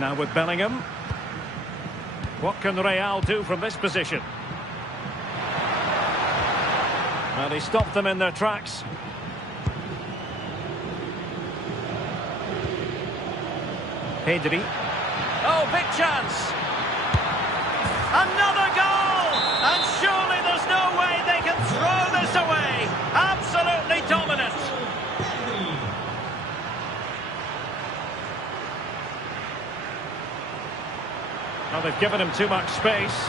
Now with Bellingham. What can Real do from this position? Well, he stopped them in their tracks. Pedri. Oh, big chance. Another goal! And surely there's no way they can throw this away. Absolutely dominant. Well, they've given him too much space.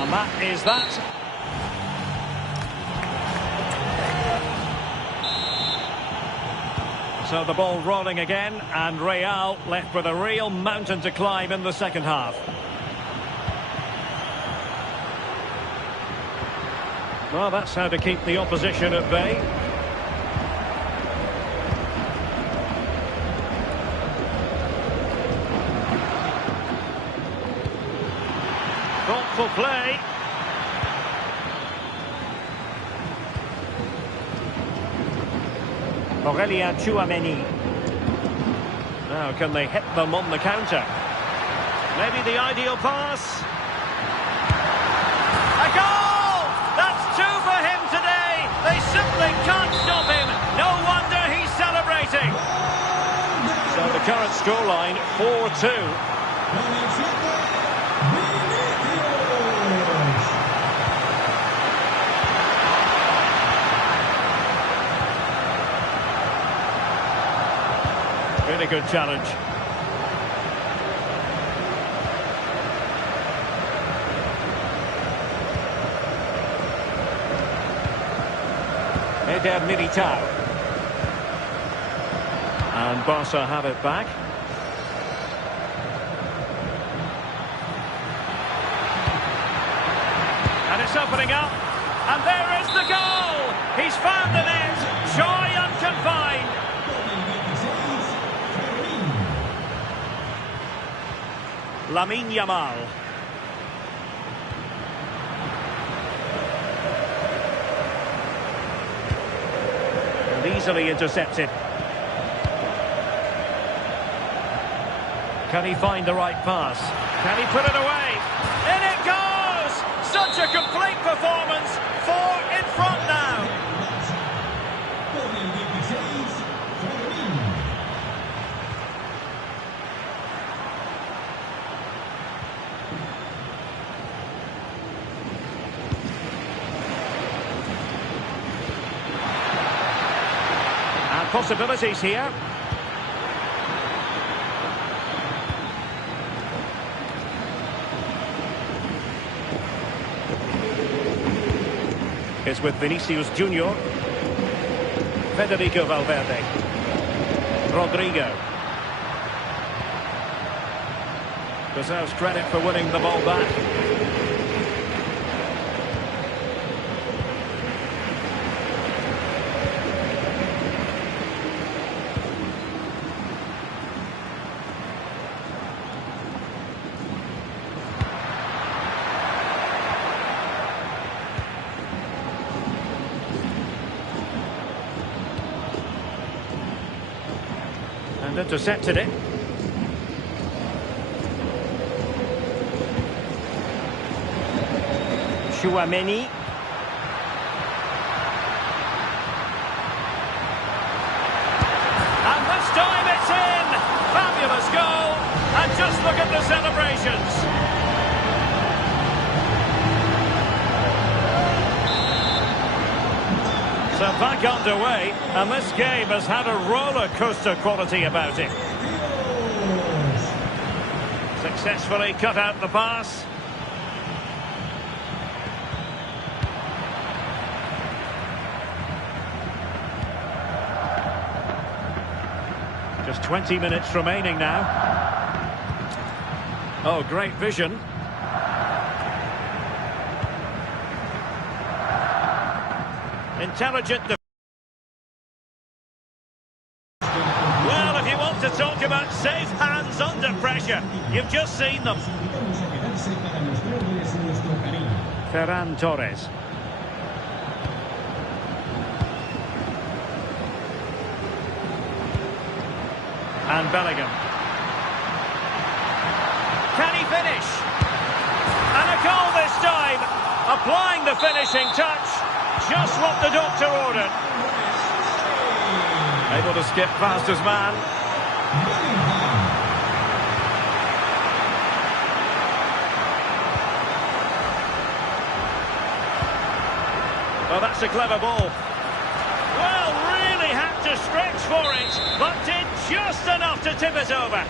And that is that. So the ball rolling again, and Real left with a real mountain to climb in the second half. Well, that's how to keep the opposition at bay. Thoughtful play. Now, can they hit them on the counter? Maybe the ideal pass. A goal! That's two for him today. They simply can't stop him. No wonder he's celebrating. So the current scoreline, 4-2. Really good challenge. Eder Militao. And Barca have it back. And it's opening up. And there is the goal! He's found the net. Joy unconfined. Lamine Yamal. And easily intercepted. Can he find the right pass? Can he put it away? In it goes! Such a complete performance. 4 in front now. Possibilities here. It's with Vinicius Junior. Federico Valverde. Rodrigo. Deserves credit for winning the ball back. And intercepted it. Chouameni. And this time it's in! Fabulous goal! And just look at the celebrations! So back underway, and this game has had a roller coaster quality about it. Successfully cut out the pass. Just 20 minutes remaining now. Oh, great vision. Intelligent. Well, if you want to talk about safe hands under pressure, you've just seen them. Ferran Torres. And Bellingham. Can he finish? And a goal this time. Applying the finishing touch. Just what the doctor ordered. Able to skip past his man. Well, that's a clever ball. Well, really had to stretch for it, but did just enough to tip it over.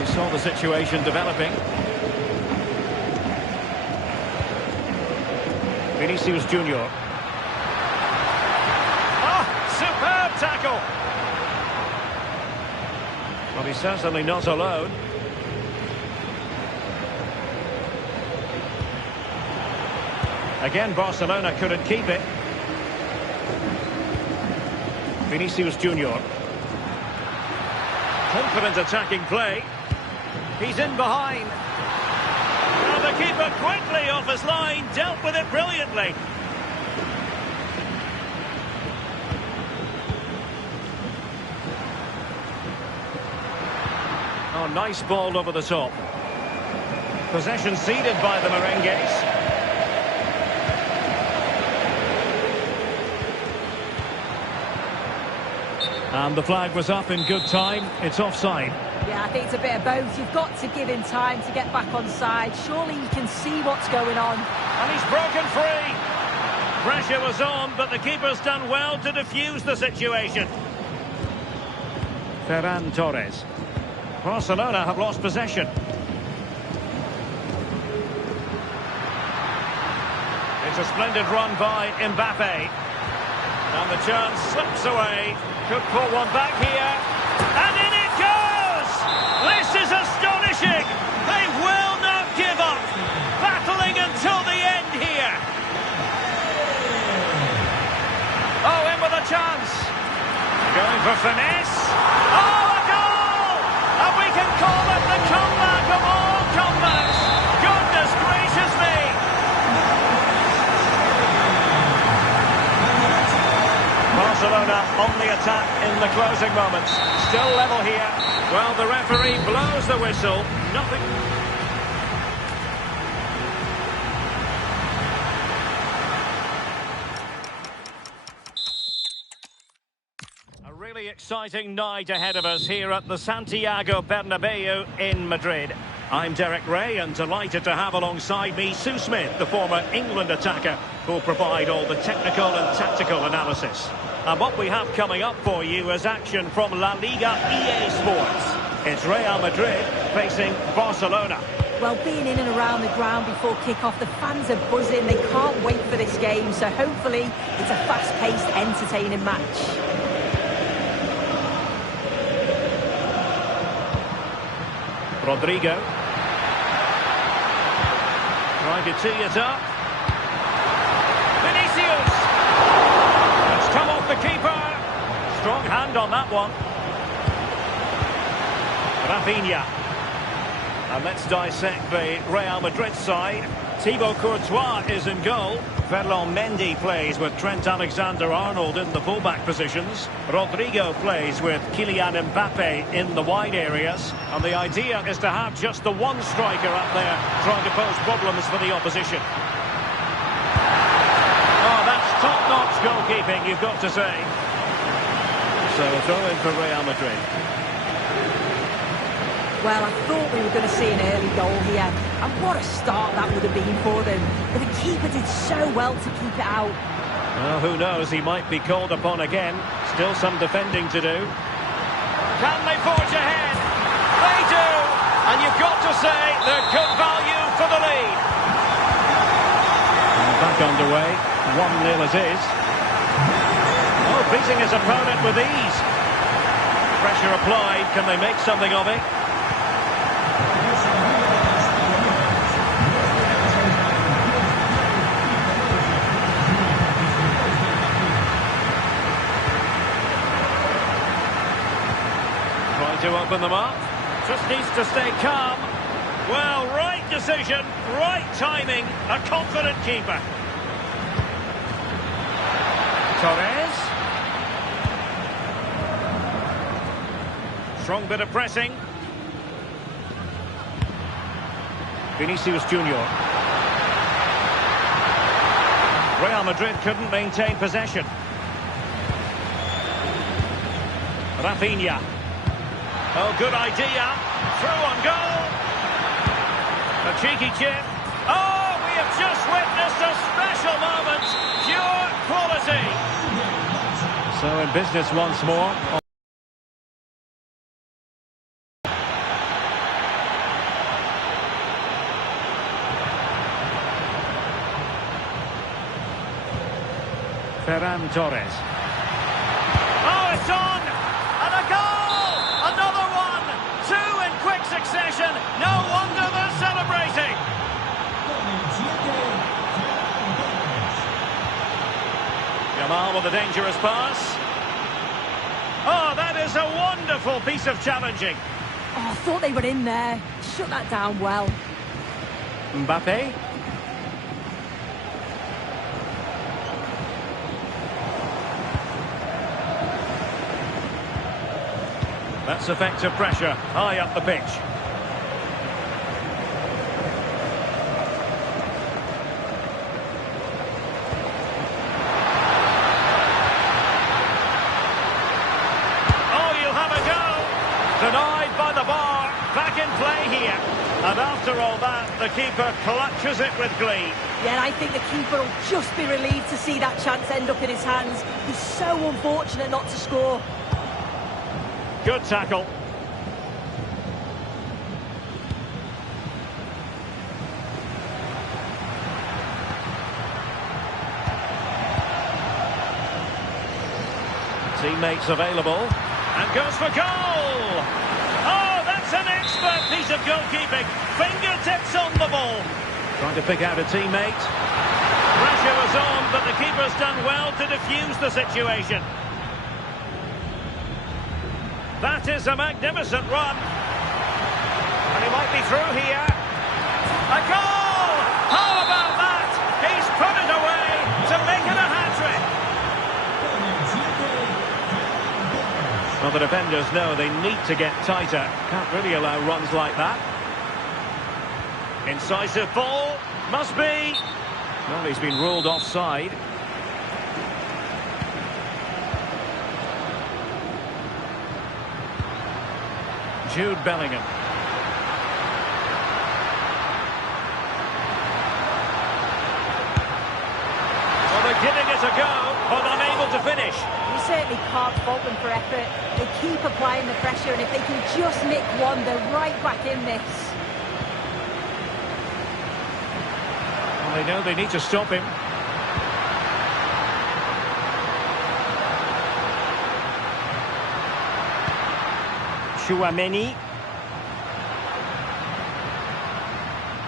We saw the situation developing. Vinicius Junior. Oh, superb tackle. Well, he's certainly not alone. Again, Barcelona couldn't keep it. Vinicius Junior. Confident attacking play. He's in behind. Well, the keeper quickly off his line, dealt with it brilliantly. Oh, nice ball over the top. Possession ceded by the Merengues. And the flag was up in good time. It's offside. Yeah, I think it's a bit of both. You've got to give him time to get back on side. Surely he can see what's going on. And he's broken free. Pressure was on, but the keeper's done well to defuse the situation. Ferran Torres. Barcelona have lost possession. It's a splendid run by Mbappe. And the chance slips away. Could pull one back here. And in it goes! This is astonishing! They will not give up. Battling until the end here. Oh, in with a chance. Going for finesse. Oh! And we can call it the comeback of all comebacks. Goodness gracious me. Barcelona on the attack in the closing moments. Still level here. Well, the referee blows the whistle. Nothing. Really exciting night ahead of us here at the Santiago Bernabeu in Madrid. I'm Derek Ray and delighted to have alongside me Sue Smith, the former England attacker, who'll provide all the technical and tactical analysis. And what we have coming up for you is action from La Liga EA Sports. It's Real Madrid facing Barcelona. Well, being in and around the ground before kick-off, the fans are buzzing. They can't wait for this game, so hopefully it's a fast-paced, entertaining match. Rodrigo. Trying to tee it up. Vinicius! It's come off the keeper. Strong hand on that one. Rafinha. And let's dissect the Real Madrid side. Thibaut Courtois is in goal. Ferland Mendy plays with Trent Alexander-Arnold in the fullback positions. Rodrigo plays with Kylian Mbappe in the wide areas. And the idea is to have just the one striker up there trying to pose problems for the opposition. Oh, that's top-notch goalkeeping, you've got to say. So a throw in for Real Madrid. Well, I thought we were going to see an early goal here. And what a start that would have been for them. But the keeper did so well to keep it out. Well, who knows, he might be called upon again. Still some defending to do. Can they forge ahead? They do! And you've got to say they're good value for the lead. And back underway, 1-0 it is. Oh, beating his opponent with ease. Pressure applied, can they make something of it? To open them up, just needs to stay calm. Well, right decision, right timing, a confident keeper. Torres. Strong bit of pressing. Vinicius Junior. Real Madrid couldn't maintain possession. Rafinha. Oh, good idea. Through on goal. A cheeky chip. Oh, we have just witnessed a special moment. Pure quality. So in business once more. Ferran Torres. Oh, it's on! And a goal! Another one! Two in quick succession. No wonder they're celebrating. Yamal with a dangerous pass. Oh, that is a wonderful piece of challenging. Oh, I thought they were in there. Shut that down well. Mbappe. That's effective pressure, high up the pitch. Oh, you'll have a go. Denied by the bar. Back in play here. And after all that, the keeper clutches it with glee. Yeah, and I think the keeper will just be relieved to see that chance end up in his hands. He's so unfortunate not to score. Good tackle. Teammates available. And goes for goal! Oh, that's an expert piece of goalkeeping. Fingertips on the ball. Trying to pick out a teammate. Pressure was on, but the keeper's done well to defuse the situation. That is a magnificent run. And he might be through here. A goal! How about that? He's put it away to make it a hat-trick. Well, the defenders know they need to get tighter. Can't really allow runs like that. Incisive ball. Must be. Well, he's been ruled offside. Jude Bellingham. Well, they're giving it a go, but unable to finish. You certainly can't fault them for effort. They keep applying the pressure, and if they can just nick one, they're right back in this. Well, they know they need to stop him. Chouameni.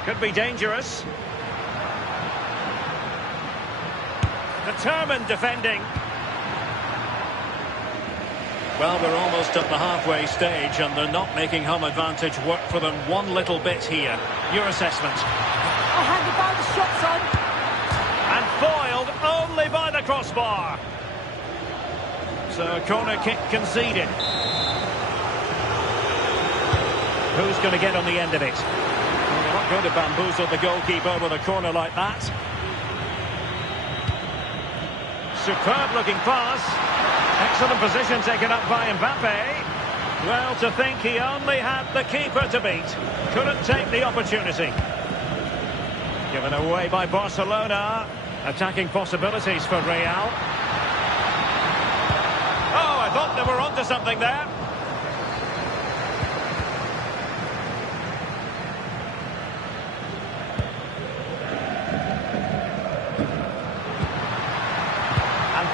Could be dangerous. Determined defending. Well, we're almost at the halfway stage and they're not making home advantage work for them one little bit here. Your assessment? Oh, hang about, the shot's on. And foiled only by the crossbar. So, corner kick conceded. Who's going to get on the end of it? Well, they're not going to bamboozle the goalkeeper with a corner like that. Superb looking pass. Excellent position taken up by Mbappe. Well, to think he only had the keeper to beat. Couldn't take the opportunity. Given away by Barcelona. Attacking possibilities for Real. Oh, I thought they were onto something there.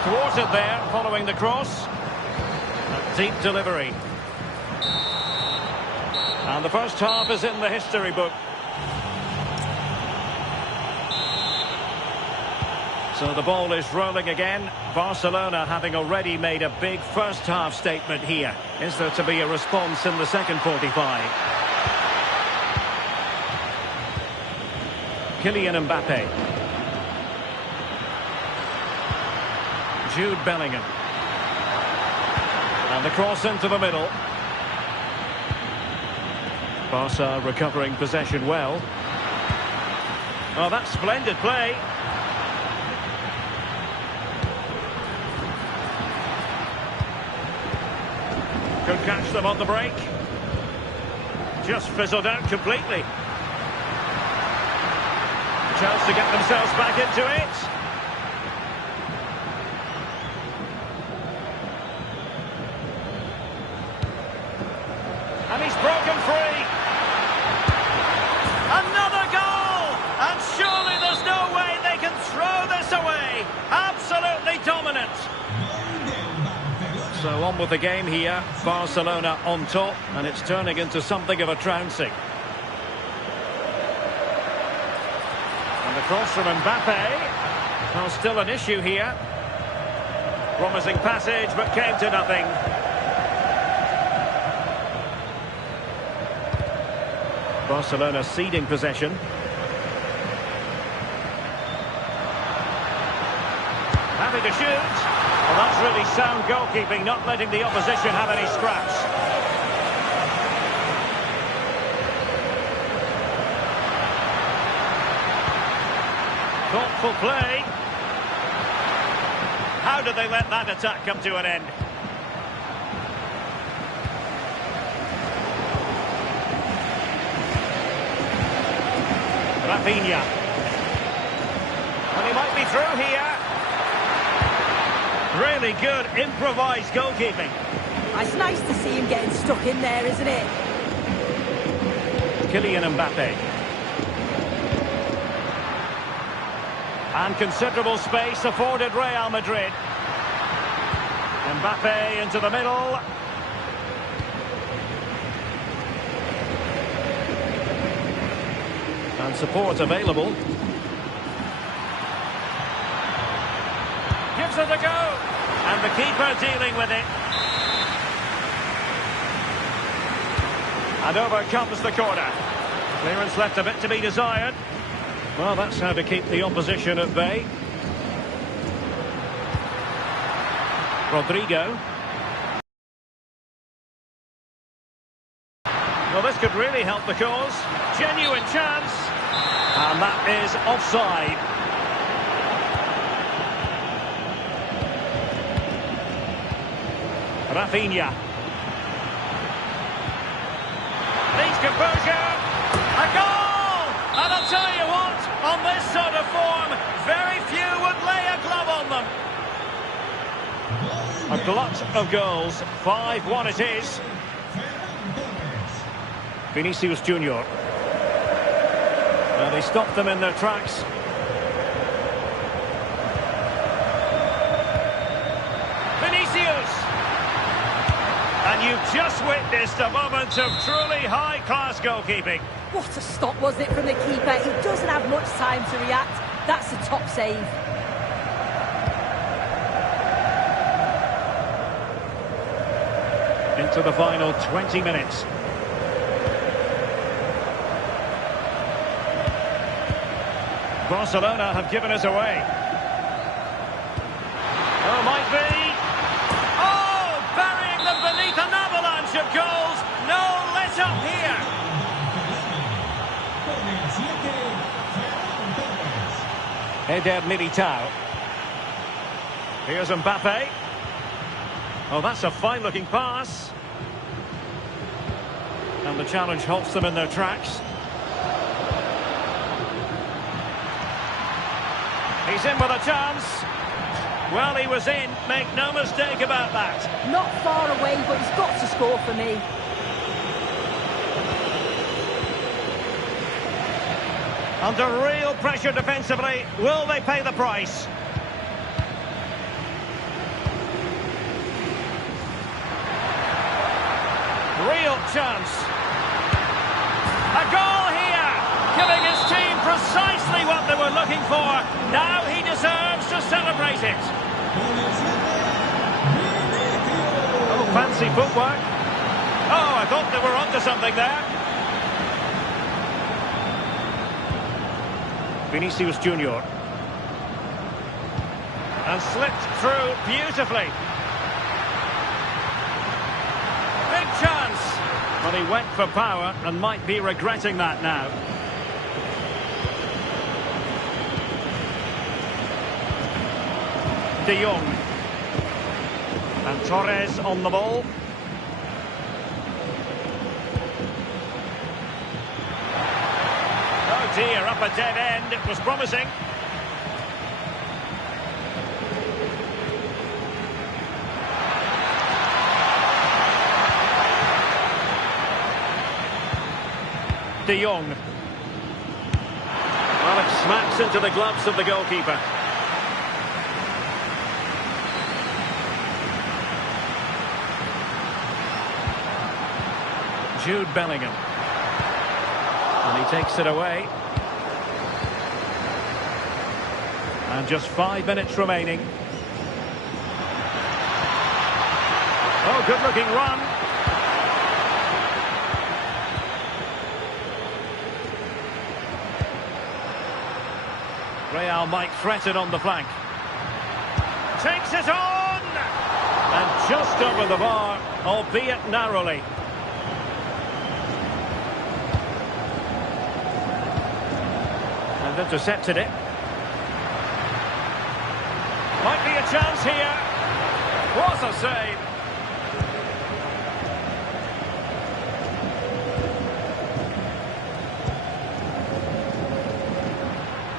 Thwarted there, following the cross. A deep delivery. And the first half is in the history book. So the ball is rolling again. Barcelona having already made a big first half statement here. Is there to be a response in the second 45? Kylian Mbappe. Jude Bellingham. And the cross into the middle. Barca recovering possession well. Oh, that's splendid play. Could catch them on the break. Just fizzled out completely. Chance to get themselves back into it. And he's broken free. Another goal! And surely there's no way they can throw this away. Absolutely dominant. So on with the game here. Barcelona on top, and it's turning into something of a trouncing. And the cross from Mbappe. Well, still an issue here. Promising passage, but came to nothing. Barcelona ceding possession. Happy to shoot. Well, that's really sound goalkeeping, not letting the opposition have any scraps. Thoughtful play. How did they let that attack come to an end? Rafinha. Well, he might be through here. Really good improvised goalkeeping. It's nice to see him getting stuck in there, isn't it? Kylian Mbappe. And considerable space afforded Real Madrid. Mbappe into the middle. And support available. Gives it a go. And the keeper dealing with it. And over comes the corner. Clearance left a bit to be desired. Well, that's how to keep the opposition at bay. Rodrigo. Well, this could really help the cause. Genuine chance. And that is offside. Rafinha. Needs composure. A goal! And I'll tell you what, on this sort of form, very few would lay a glove on them. A glut of goals. 5-1 it is. Vinicius Junior. Well, they stopped them in their tracks. Vinicius! And you've just witnessed a moment of truly high-class goalkeeping. What a stop was it from the keeper. He doesn't have much time to react. That's a top save. Into the final 20 minutes. Barcelona have given us away. Oh, might be. Oh, burying them beneath an avalanche of goals. No let up here. Eder Militao. Here's Mbappe. Oh, that's a fine-looking pass. And the challenge halts them in their tracks. He's in with a chance. Well, he was in. Make no mistake about that. Not far away, but he's got to score for me. Under real pressure defensively. Will they pay the price? Real chance. A goal here, giving his team precisely what they were looking for. Now he deserves to celebrate it. Oh, fancy footwork. Oh, I thought they were onto something there. Vinicius Junior. And slipped through beautifully. Big chance. But he went for power and might be regretting that now. De Jong. And Torres on the ball. Oh dear, up a dead end. It was promising. De Jong. Well, it smacks into the gloves of the goalkeeper. Jude Bellingham. And he takes it away. And just 5 minutes remaining. Oh, good-looking run. Real might threaten on the flank. Takes it on! And just over the bar, albeit narrowly. And intercepted it. Might be a chance here. What a save!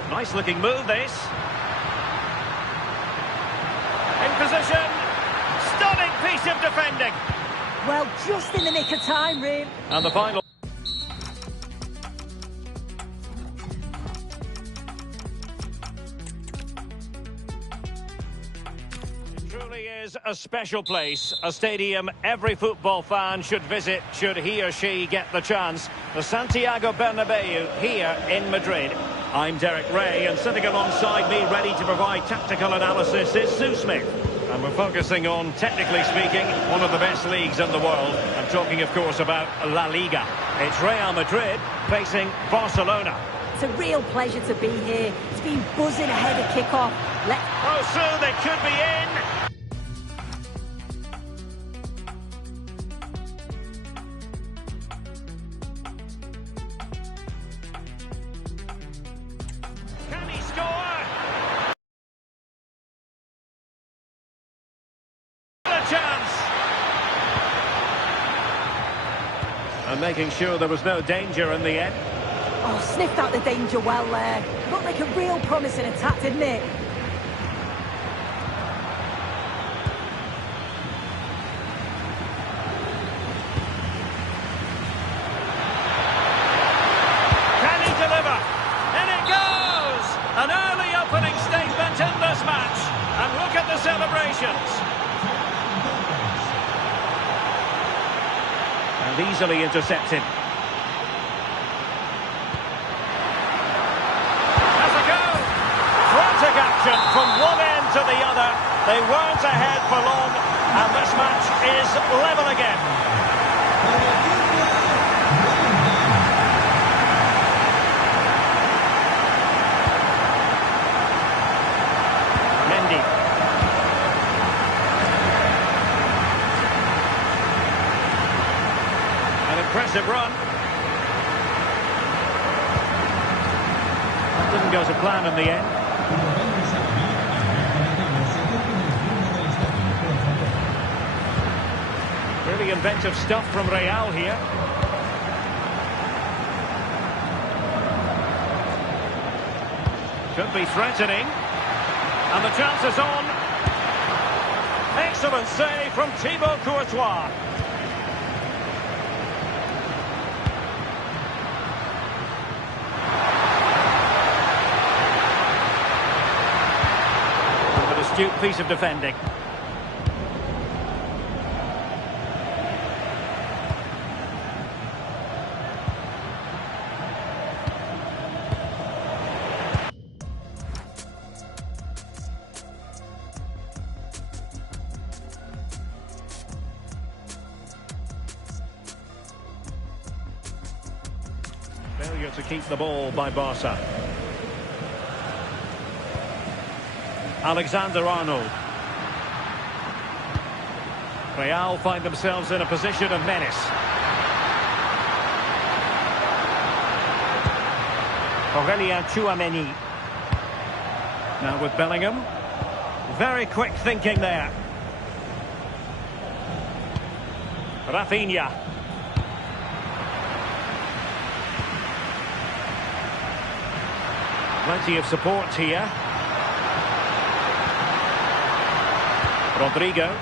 Nice looking move, this. In position. Stunning piece of defending. Well, just in the nick of time, really. And the final. It truly is a special place, a stadium every football fan should visit should he or she get the chance. The Santiago Bernabeu here in Madrid. I'm Derek Ray, and sitting alongside me, ready to provide tactical analysis, is Sue Smith. And we're focusing on, technically speaking, one of the best leagues in the world. I'm talking, of course, about La Liga. It's Real Madrid facing Barcelona. It's a real pleasure to be here. It's been buzzing ahead of kick-off. Oh, Sue, they could be in. And making sure there was no danger in the end. Oh, sniffed out the danger well there. Looked like a real promising attack, didn't it? Can he deliver? In it goes! An early opening statement in this match. And look at the celebrations. Easily intercepted. Has a go! Frantic action from one end to the other. They weren't ahead for long, and this match is level again. Mendy. Impressive run. That didn't go to plan in the end. Really inventive stuff from Real here. Could be threatening. And the chance is on. Excellent save from Thibaut Courtois. Astute piece of defending. Failure to keep the ball by Barca. Alexander-Arnold. Real find themselves in a position of menace. Aurelien Tchouameni. Now with Bellingham. Very quick thinking there. Rafinha. Plenty of support here. Rodrigo.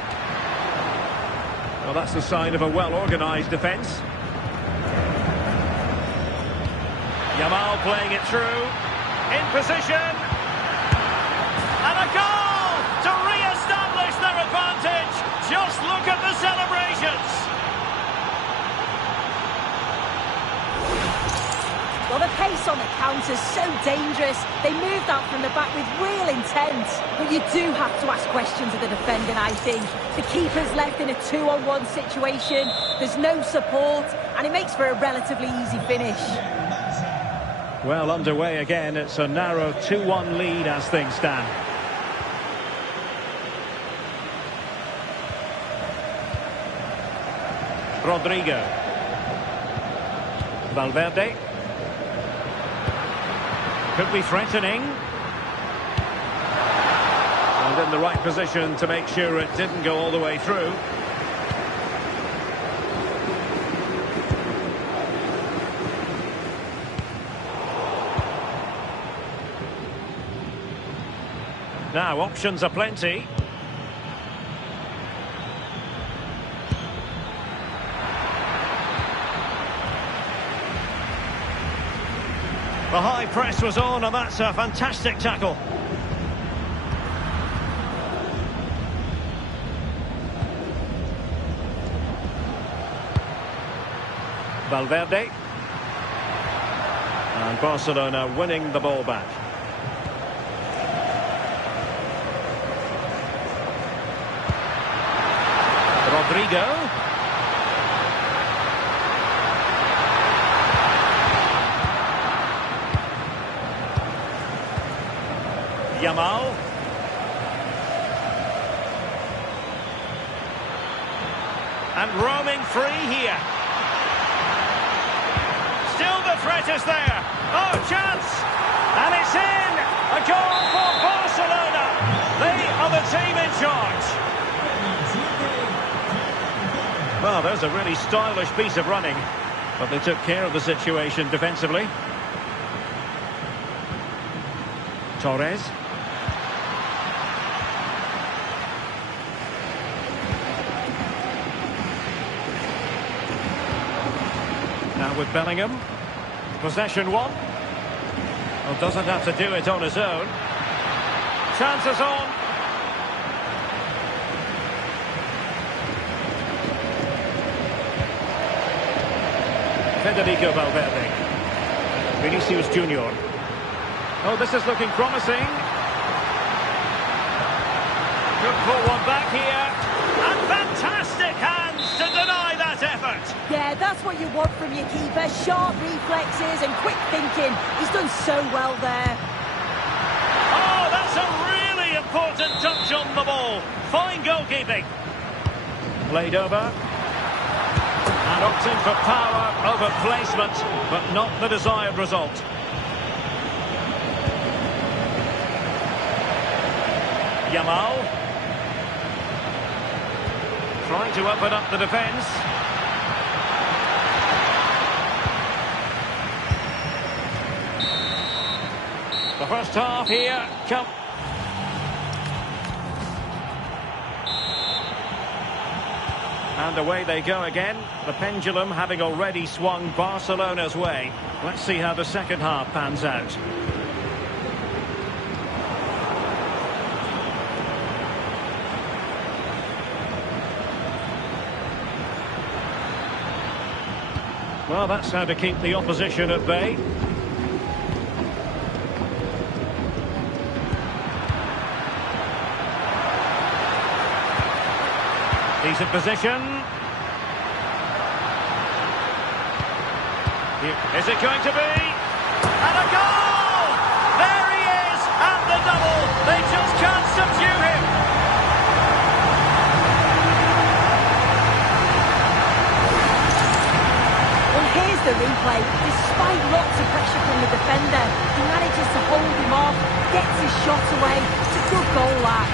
Well, that's the sign of a well-organised defence. Yamal playing it through. In position. And a goal to re-establish their advantage. Just look at the celebrations. Well, the pace on the counter's so dangerous. They moved out from the back with real intent. But you do have to ask questions of the defending, I think. The keeper's left in a 2-on-1 situation. There's no support, and it makes for a relatively easy finish. Well, underway again. It's a narrow 2-1 lead as things stand. Rodrigo. Valverde. Could be threatening. And in the right position to make sure it didn't go all the way through. Now, options are plenty. The high press was on, and that's a fantastic tackle. Valverde. And Barcelona winning the ball back. Rodrigo. Yamal. And roaming free here. Still the threat is there. Oh, chance! And it's in! A goal for Barcelona. They are the team in charge. Well, there's a really stylish piece of running, but they took care of the situation defensively. Torres. Now with Bellingham. Possession one. Well, doesn't have to do it on his own. Chances on. Federico Valverde. Vinicius Junior. Oh, this is looking promising. Good pull one back here. And fantastic hands to deny that effort. Yeah, that's what you want from your keeper. Sharp reflexes and quick thinking. He's done so well there. Oh, that's a really important touch on the ball. Fine goalkeeping. Played over. And opting for power over placement, but not the desired result. Yamal. Trying to open up the defence. The first half here. And away they go again. The pendulum having already swung Barcelona's way. Let's see how the second half pans out. Well, that's how to keep the opposition at bay. Decent position. Is it going to be? And a goal! There he is at the double. They just can't replay. Despite lots of pressure from the defender, he manages to hold him off, gets his shot away. It's a good goal, that.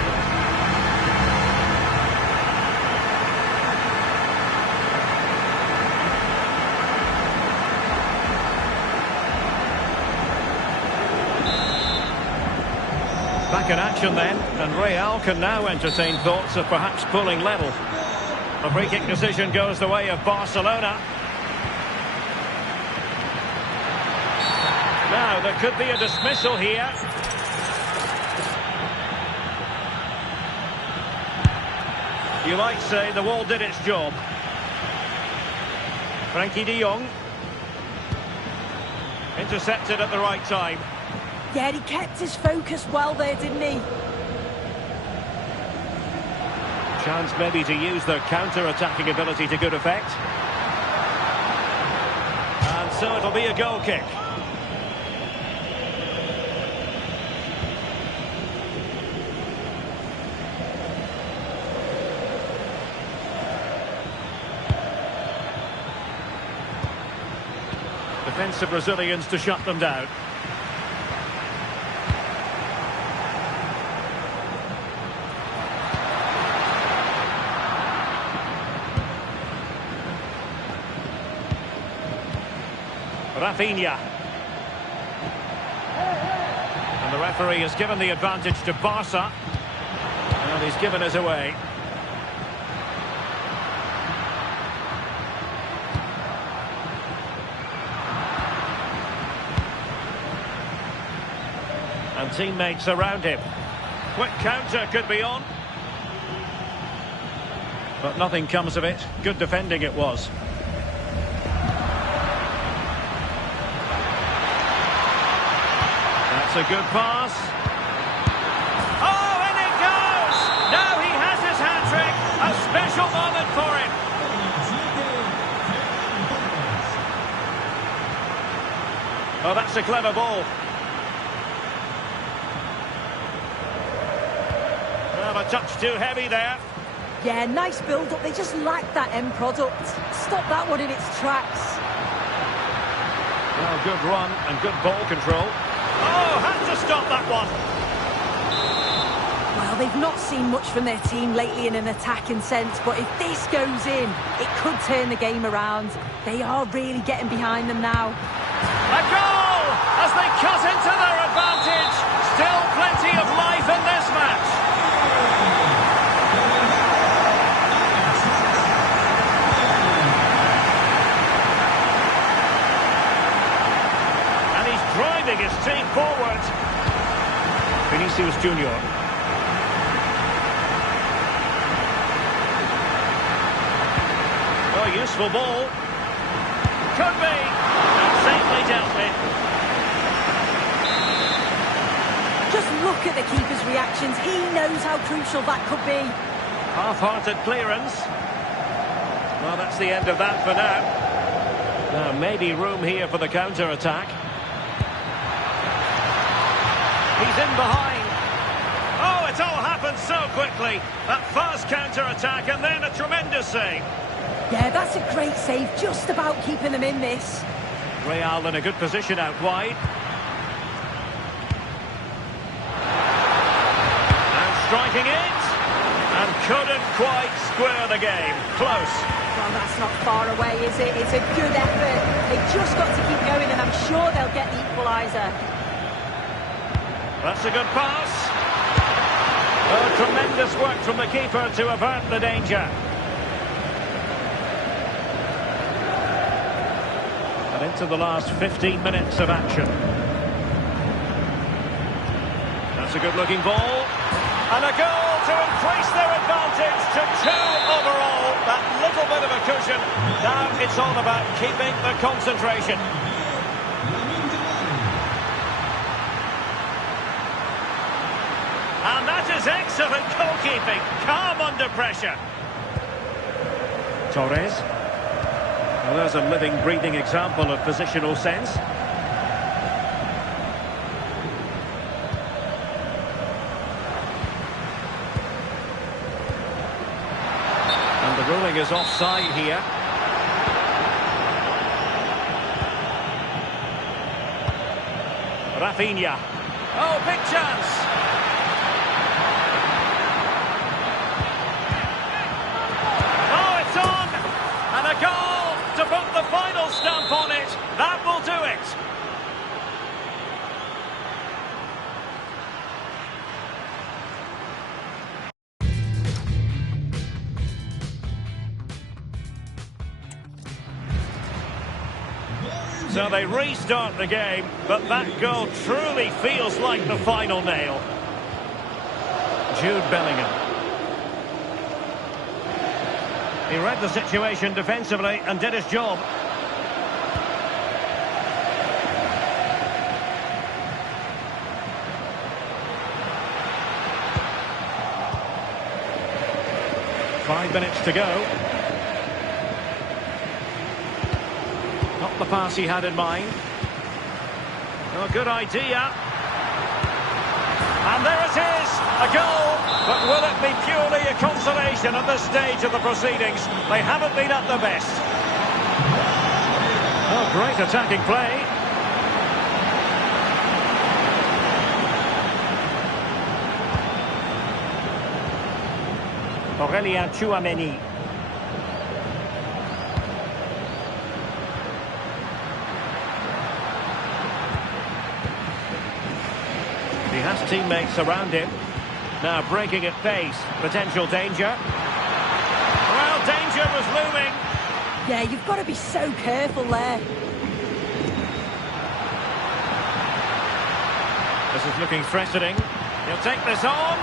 Back in action then, and Real can now entertain thoughts of perhaps pulling level. A free kick decision goes the way of Barcelona. Now, there could be a dismissal here. You might say the wall did its job. Frankie de Jong. Intercepted at the right time. Yeah, he kept his focus well there, didn't he? Chance maybe to use their counter-attacking ability to good effect. And so it'll be a goal kick. Defensive Brazilians to shut them down. Rafinha. And the referee has given the advantage to Barca. And he's given us away. And teammates around him. Quick counter could be on. But nothing comes of it. Good defending it was. That's a good pass. Oh, and it goes! Now he has his hat-trick. A special moment for him. Oh, that's a clever ball. Well, a touch too heavy there. Yeah, nice build-up. They just lacked that end product. Stop that one in its tracks. Well, good run and good ball control. Oh, had to stop that one. Well, they've not seen much from their team lately in an attacking sense, but if this goes in, it could turn the game around. They are really getting behind them now. A goal as they cut into their advantage. Still plenty of life in this match. Driving his team forward. Vinicius Junior. Oh, useful ball. Could be. And safely dealt with. Just look at the keeper's reactions. He knows how crucial that could be. Half-hearted clearance. Well, that's the end of that for now. Now, maybe room here for the counter-attack. He's in behind. Oh, it all happened so quickly. That fast counter-attack and then a tremendous save. Yeah, that's a great save. Just about keeping them in this. Real in a good position out wide. And striking it. And couldn't quite square the game. Close. Well, that's not far away, is it? It's a good effort. They've just got to keep going and I'm sure they'll get the equaliser. That's a good pass. Oh, tremendous work from the keeper to avert the danger. And into the last 15 minutes of action. That's a good-looking ball. And a goal to increase their advantage to 2 overall. That little bit of a cushion. Now it's all about keeping the concentration. And that is excellent goalkeeping. Calm under pressure. Torres. Well, there's a living, breathing example of positional sense. And the ruling is offside here. Rafinha. Oh, big chance. Oh, it's on. And a goal to put the final stamp on it. That will do it. So they restart the game, but that goal truly feels like the final nail. Jude Bellingham. He read the situation defensively and did his job. Five minutes to go. Not the pass he had in mind. Oh, good idea. And there it is, a goal. But will it be purely a consolation at this stage of the proceedings? They haven't been at their best. Oh, great attacking play. Aurélien Tchouaméni. He has teammates around him. Now breaking at pace. Potential danger. Well, danger was looming. Yeah, you've got to be so careful there. This is looking threatening. He'll take this on.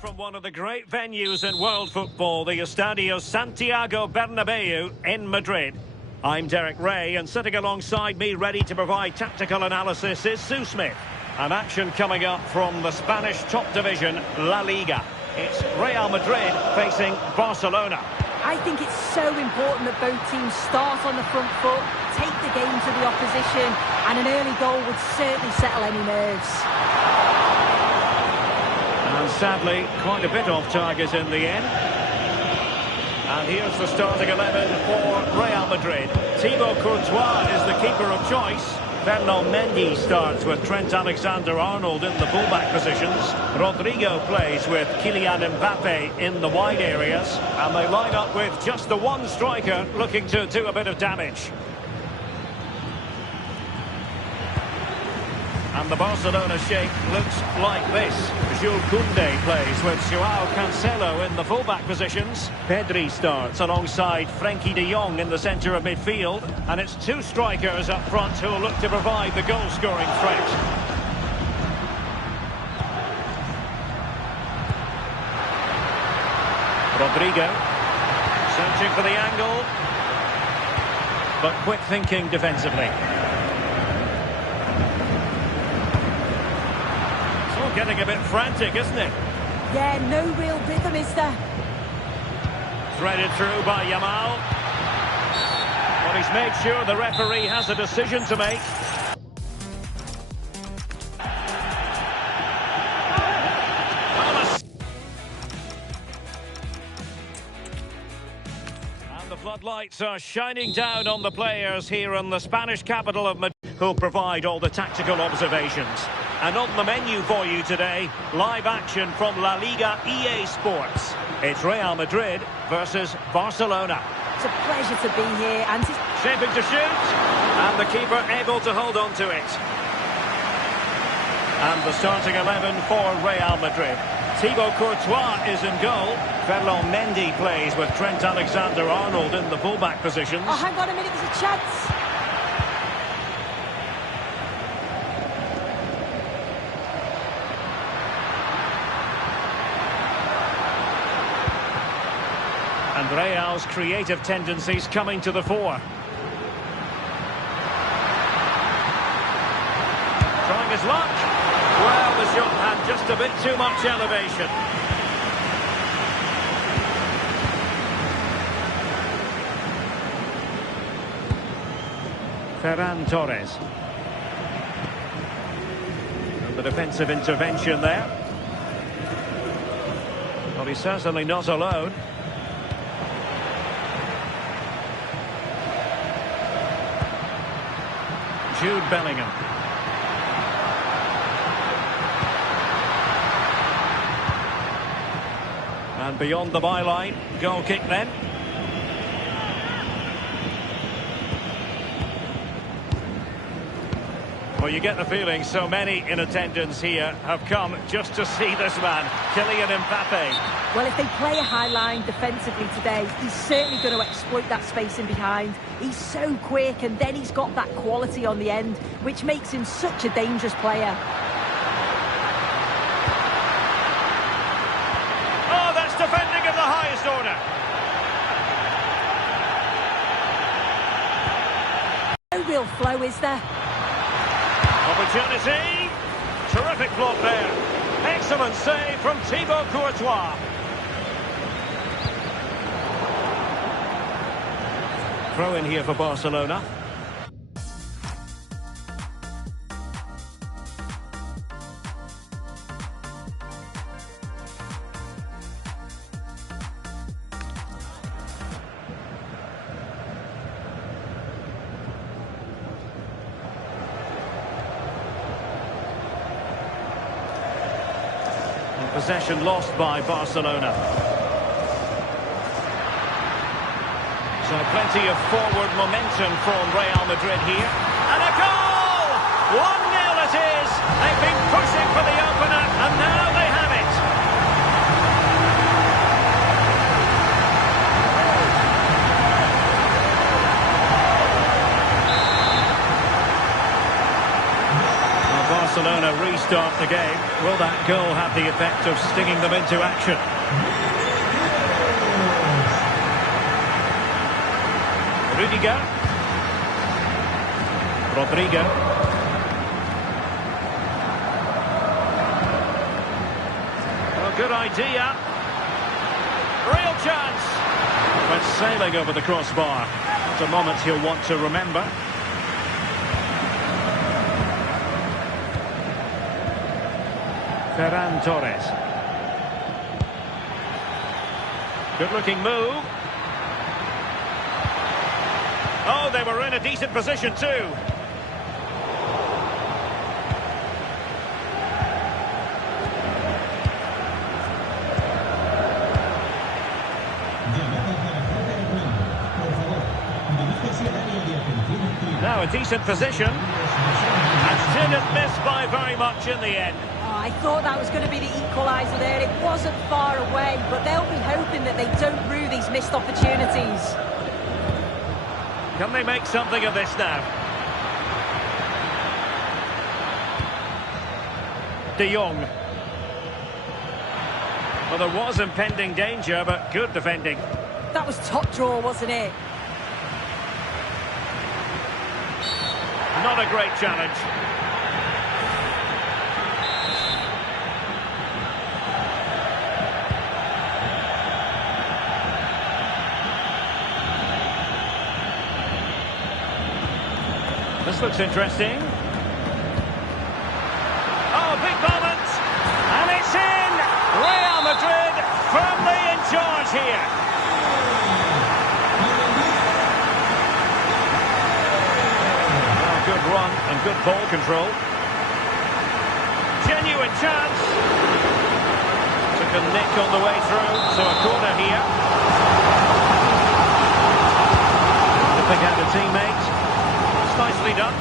From one of the great venues in world football, the Estadio Santiago Bernabeu in Madrid. I'm Derek Ray, and sitting alongside me ready to provide tactical analysis is Sue Smith. An action coming up from the Spanish top division, La Liga. It's Real Madrid facing Barcelona. I think it's so important that both teams start on the front foot, take the game to the opposition, and an early goal would certainly settle any nerves. And sadly, quite a bit off target in the end. And here's the starting 11 for Real Madrid. Thibaut Courtois is the keeper of choice. Ferland Mendy starts with Trent Alexander-Arnold in the fullback positions. Rodrigo plays with Kylian Mbappe in the wide areas. And they line up with just the one striker looking to do a bit of damage. And the Barcelona shape looks like this. Jules Koundé plays with Joao Cancelo in the fullback positions. Pedri starts alongside Frenkie de Jong in the centre of midfield. And it's two strikers up front who will look to provide the goal-scoring threat. Rodrigo searching for the angle. But quick thinking defensively. Getting a bit frantic, isn't it? Yeah, no real rhythm, is there? Threaded through by Yamal. But he's made sure the referee has a decision to make. And the floodlights are shining down on the players here in the Spanish capital of Madrid, who'll provide all the tactical observations. And on the menu for you today, live action from La Liga EA Sports. It's Real Madrid versus Barcelona. It's a pleasure to be here, and shaping to shoot, and the keeper able to hold on to it. And the starting 11 for Real Madrid. Thibaut Courtois is in goal. Ferland Mendy plays with Trent Alexander-Arnold in the fullback positions. Oh, hang on a minute, there's a chance. And Real's creative tendencies coming to the fore. Trying his luck. Well, the shot had just a bit too much elevation. Ferran Torres. And the defensive intervention there. Well, he's certainly not alone. Jude Bellingham. And beyond the byline, goal kick then. Well, you get the feeling so many in attendance here have come just to see this man, Kylian Mbappe. Well, if they play a high line defensively today, he's certainly going to exploit that space in behind. He's so quick, and then he's got that quality on the end, which makes him such a dangerous player. Oh, that's defending of the highest order. No real flow, is there? Opportunity. Terrific block there. Excellent save from Thibaut Courtois. Throw in here for Barcelona. Possession lost by Barcelona. So plenty of forward momentum from Real Madrid here. And a goal! 1-0 it is. They've been pushing for the opener, and now they have it. Barcelona restart the game. Will that goal have the effect of stinging them into action? Rudiger. Rodrigo. Well, good idea. Real chance. Went sailing over the crossbar. That's a moment he'll want to remember. Ferran Torres. Good-looking move. Oh, they were in a decent position too. Now a decent position. And didn't miss by very much in the end. I thought that was going to be the equaliser there. It wasn't far away, but they'll be hoping that they don't rue these missed opportunities. Can they make something of this now? De Jong. Well, there was impending danger, but good defending. That was top draw, wasn't it? Not a great challenge. This looks interesting. Oh, big moment! And it's in! Real Madrid firmly in charge here. Well, good run and good ball control. Genuine chance. Took a nick on the way through, so a corner here. To pick out a teammate. Nicely done.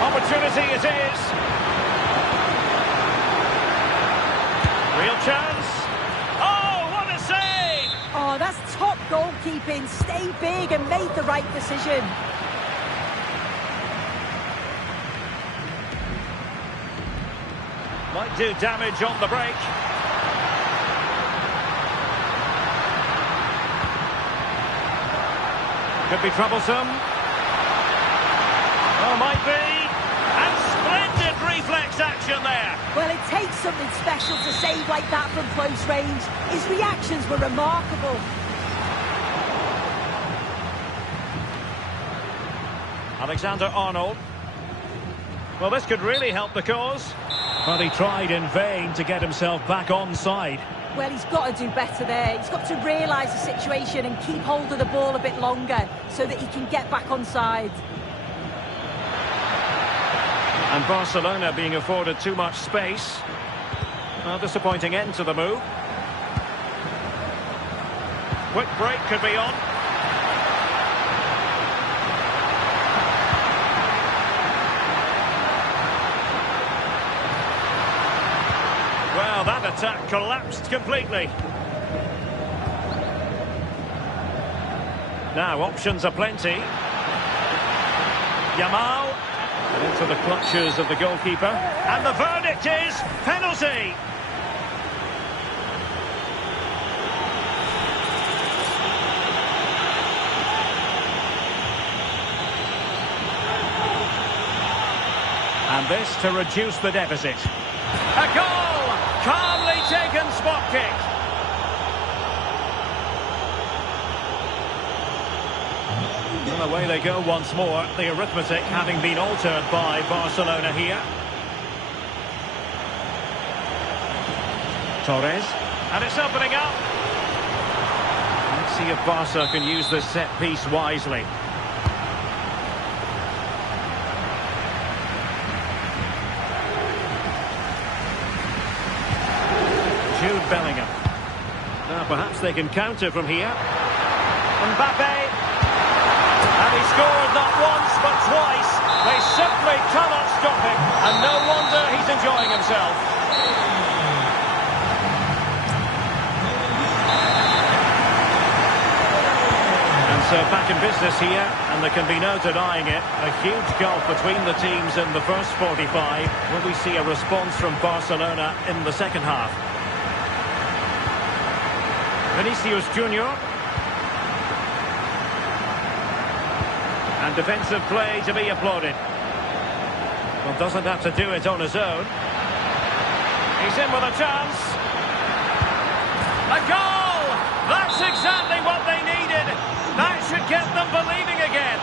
Opportunity it is. Real chance. Oh, what a save! Oh, that's top goalkeeping. Stay big and made the right decision. Might do damage on the break. Could be troublesome. Oh, might be. And splendid reflex action there. Well, it takes something special to save like that from close range. His reactions were remarkable. Alexander-Arnold. Well, this could really help the cause. But he tried in vain to get himself back onside. Well, he's got to do better there. He's got to realise the situation and keep hold of the ball a bit longer so that he can get back on side. And Barcelona being afforded too much space. A disappointing end to the move. Quick break could be on. Well, that attack collapsed completely. Now, options are plenty. Yamal. Into the clutches of the goalkeeper. And the verdict is penalty. And this to reduce the deficit. A goal! Calmly taken spot kick. And away they go once more, the arithmetic having been altered by Barcelona here. Torres. And it's opening up. Let's see if Barca can use this set piece wisely. Jude Bellingham. Now perhaps they can counter from here. Mbappe. And he scored not once but twice. They simply cannot stop him. And no wonder he's enjoying himself. And so back in business here, and there can be no denying it. A huge gulf between the teams in the first 45. Will we see a response from Barcelona in the second half? Vinicius Junior. And defensive play to be applauded. Well, doesn't have to do it on his own. He's in with a chance. A goal! That's exactly what they needed. That should get them believing again.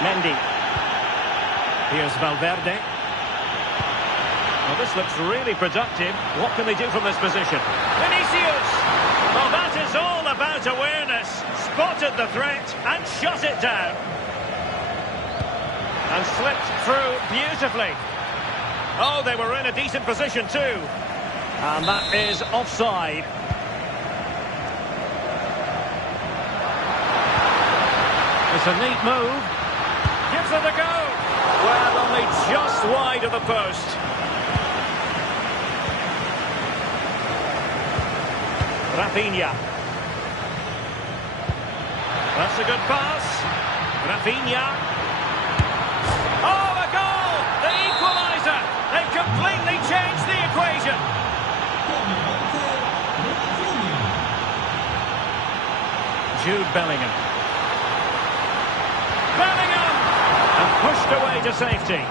Mendy. Here's Valverde. Well, this looks really productive. What can they do from this position? Vinicius! Well, that is all about awareness. Spotted the threat and shut it down. And slipped through beautifully. Oh, they were in a decent position too. And that is offside. It's a neat move. Gives it a go. Well, only just wide of the post. Rafinha. That's a good pass. Rafinha. Oh, a goal! The equaliser! They've completely changed the equation. Jude Bellingham. Bellingham! And pushed away to safety.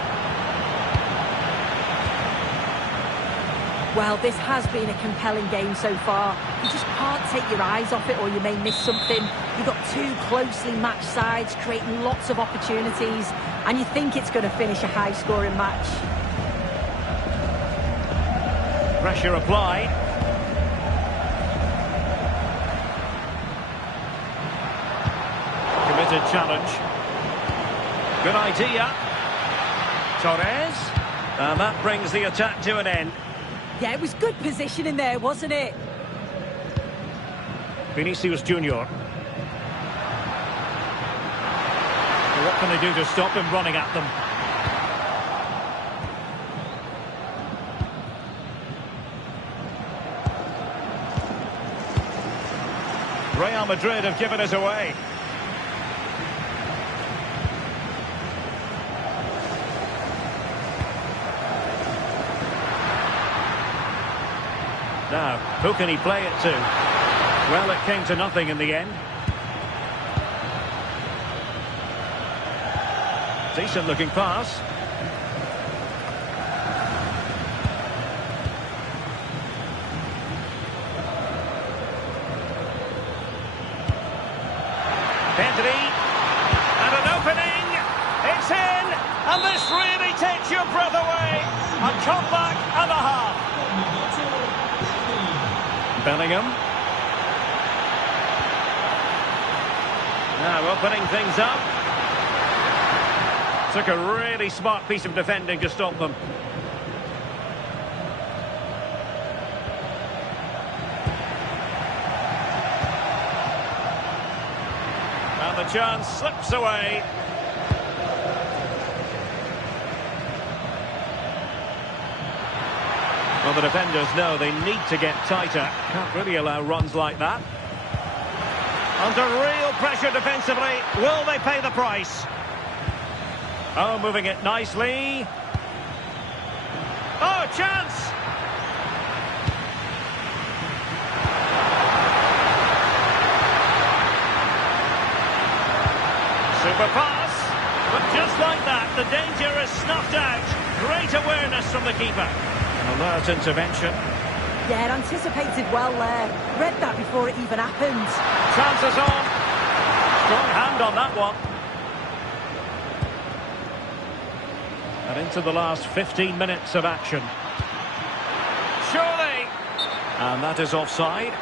Well, this has been a compelling game so far. You just can't take your eyes off it or you may miss something. You've got two closely matched sides creating lots of opportunities and you think it's going to finish a high-scoring match. Pressure applied. Committed challenge. Good idea. Torres. And that brings the attack to an end. Yeah, it was good positioning there, wasn't it? Vinicius Junior. Well, what can they do to stop him running at them? Real Madrid have given us away. Now, who can he play it to? Well, it came to nothing in the end. Decent looking pass. Pedri. And an opening. It's It's in, and this really takes your breath away. A comeback and a half. Bellingham. Now opening things up. Took a really smart piece of defending to stop them. And the chance slips away. Well, the defenders know they need to get tighter. Can't really allow runs like that. Under real pressure defensively. Will they pay the price? Oh, moving it nicely. Oh, chance! Super pass. But just like that, the danger is snuffed out. Great awareness from the keeper. An alert intervention. Yeah, anticipated well there. Read that before it even happened. Chances on. Strong hand on that one. And into the last 15 minutes of action. Surely. And that is offside.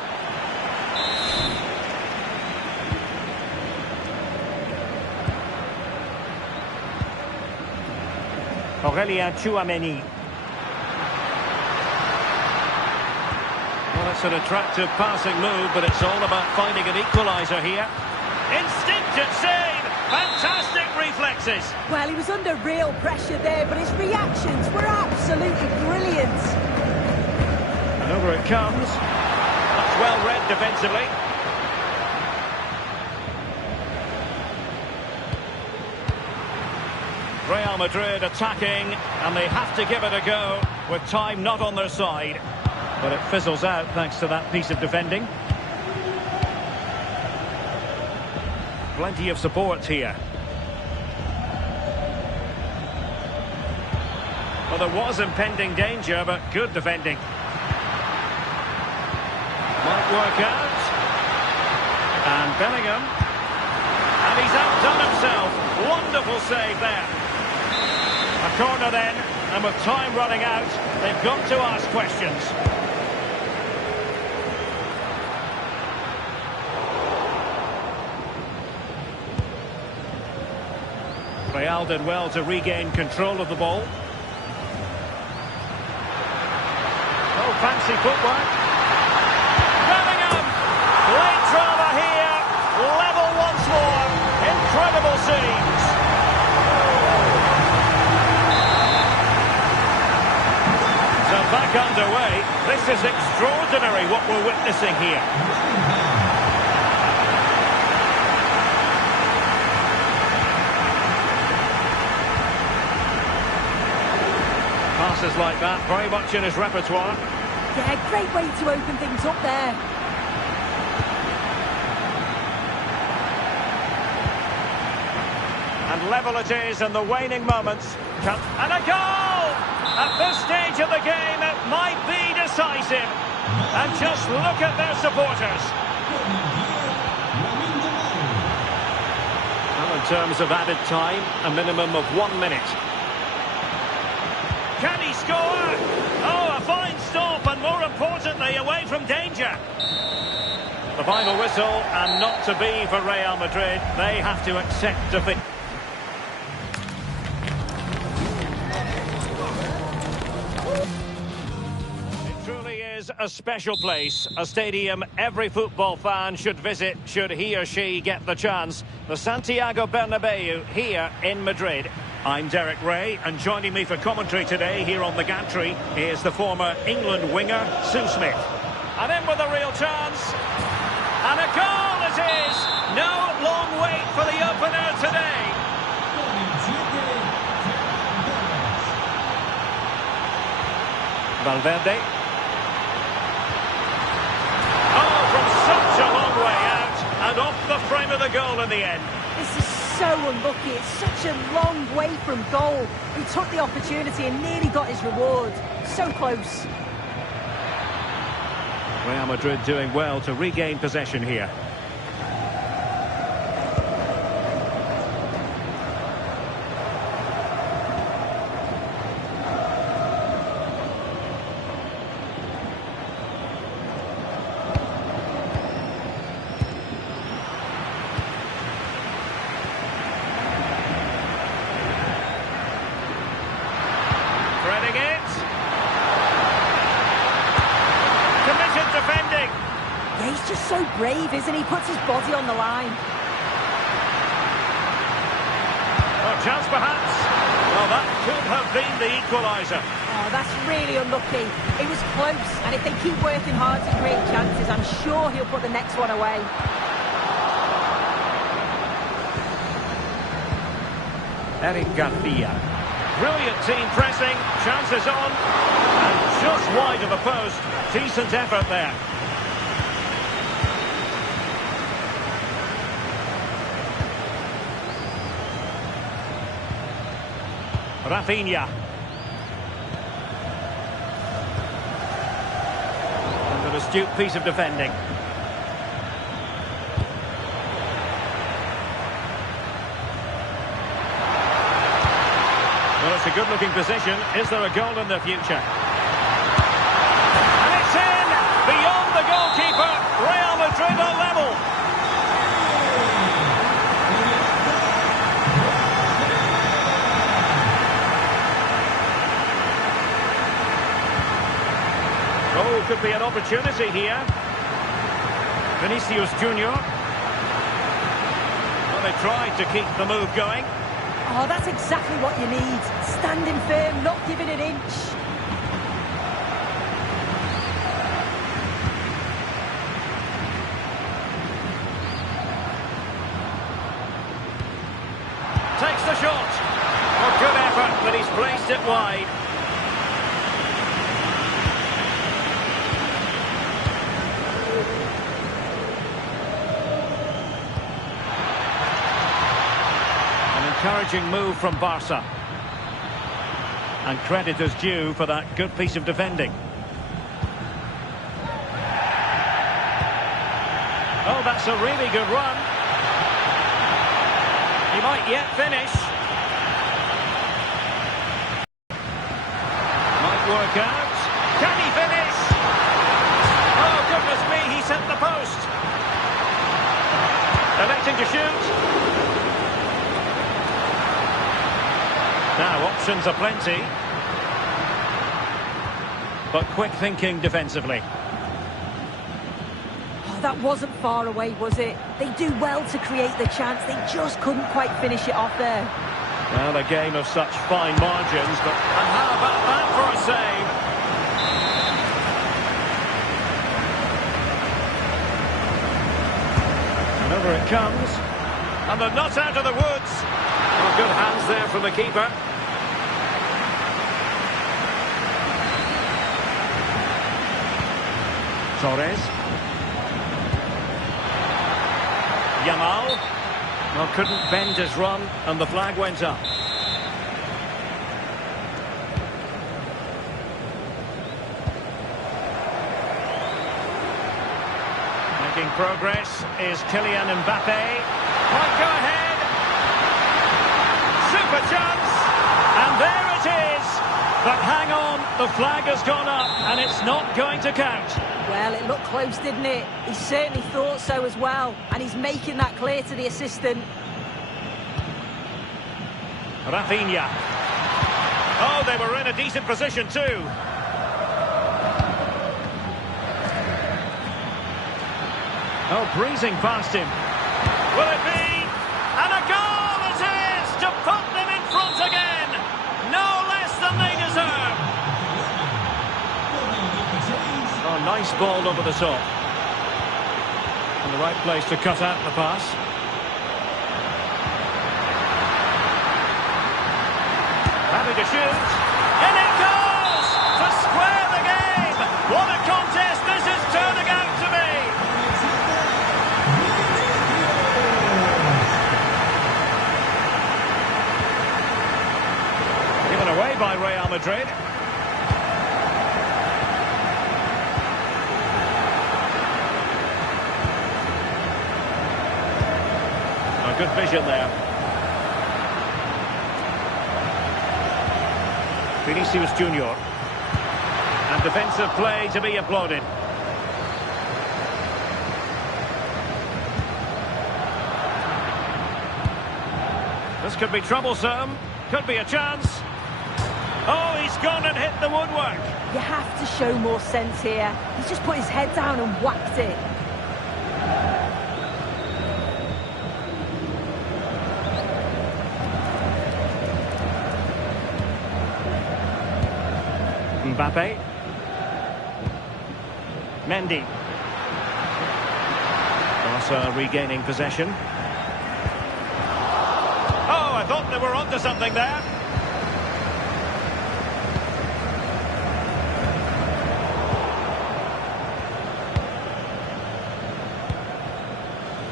Aurélien Tchouameni. Well, it's an attractive passing move, but it's all about finding an equaliser here. Instinctive save! Fantastic reflexes! Well, he was under real pressure there, but his reactions were absolutely brilliant. And over it comes. That's well read defensively. Real Madrid attacking, and they have to give it a go with time not on their side. But it fizzles out thanks to that piece of defending. Plenty of support here. Well, there was impending danger, but good defending. Might work out. And Bellingham. And he's outdone himself. Wonderful save there. A corner then, and with time running out, they've got to ask questions. Real did well to regain control of the ball. Oh, fancy footwork. Bellingham! Late drama here. Level once more. Incredible scenes. So back underway. This is extraordinary what we're witnessing here. Passes like that, very much in his repertoire. Yeah, great way to open things up there. And level it is in the waning moments. And a goal! At this stage of the game, it might be decisive. And just look at their supporters. Well, in terms of added time, a minimum of 1 minute. Can he score? Oh, a fine stop, and more importantly, away from danger. The final whistle, and not to be for Real Madrid. They have to accept defeat. It truly is a special place, a stadium every football fan should visit should he or she get the chance. The Santiago Bernabeu here in Madrid. I'm Derek Ray, and joining me for commentary today here on the gantry is the former England winger, Sue Smith. And in with a real chance. And a goal it is! No long wait for the opener today. Valverde. Oh, from such a long way out, and off the frame of the goal in the end. This is so unlucky. It's such a long way from goal. He took the opportunity and nearly got his reward. So close. Real Madrid doing well to regain possession here. brave, isn't he? Puts his body on the line. A chance perhaps. Well, that could have been the equaliser. Oh, that's really unlucky. It was close, and if they keep working hard to create chances, I'm sure he'll put the next one away. Eric Garcia. Brilliant team pressing, chances on, and just wide of the post. Decent effort there. Rafinha. And an astute piece of defending. Well, it's a good-looking position. Is there a goal in the future? And it's in! Beyond the goalkeeper. Real Madrid are level. Oh, could be an opportunity here. Vinicius Junior. Well, they tried to keep the move going. Oh, that's exactly what you need. Standing firm, not giving an inch. Takes the shot. Oh, good effort, but he's placed it wide. Encouraging move from Barca. And credit is due for that good piece of defending. Oh, that's a really good run. He might yet finish. Might work out. Can he finish? Oh, goodness me, he's hit the post. Electing to shoot. Now, options are plenty. But quick thinking defensively. Oh, that wasn't far away, was it? They do well to create the chance. They just couldn't quite finish it off there. Well, a game of such fine margins, but... And how about that for a save? And over it comes. And they're not out of the woods. Oh, good hands there from the keeper. Torres. Yamal. Well, couldn't bend his run, and the flag went up. Making progress is Kylian Mbappe. Might go ahead. Super chance. And there it is. But hang on, the flag has gone up, and it's not going to count. Well, it looked close, didn't it? He certainly thought so as well. And he's making that clear to the assistant. Rafinha. Oh, they were in a decent position too. Oh, breezing past him. Will it be? And a goal it is to put them in front again. No less than they deserve. Oh, nice ball over the top. In the right place to cut out the pass. Having to shoot. And it goes! To square the game! What a contest this is turning out to be! Given away by Real Madrid. Oh, good vision there. Vinicius Junior. And defensive play to be applauded. This could be troublesome. Could be a chance. Oh, he's gone and hit the woodwork. You have to show more sense here. He's just put his head down and whacked it. Mbappe. Mendy. Barca regaining possession. Oh, I thought they were onto something there.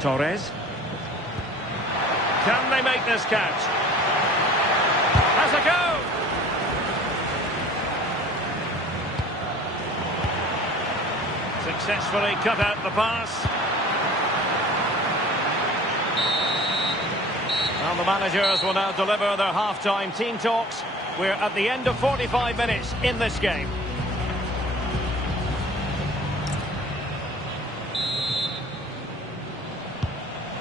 Torres. Can they make this count? Has a go! Successfully cut out the pass. Well, the managers will now deliver their half-time team talks. We're at the end of 45 minutes in this game.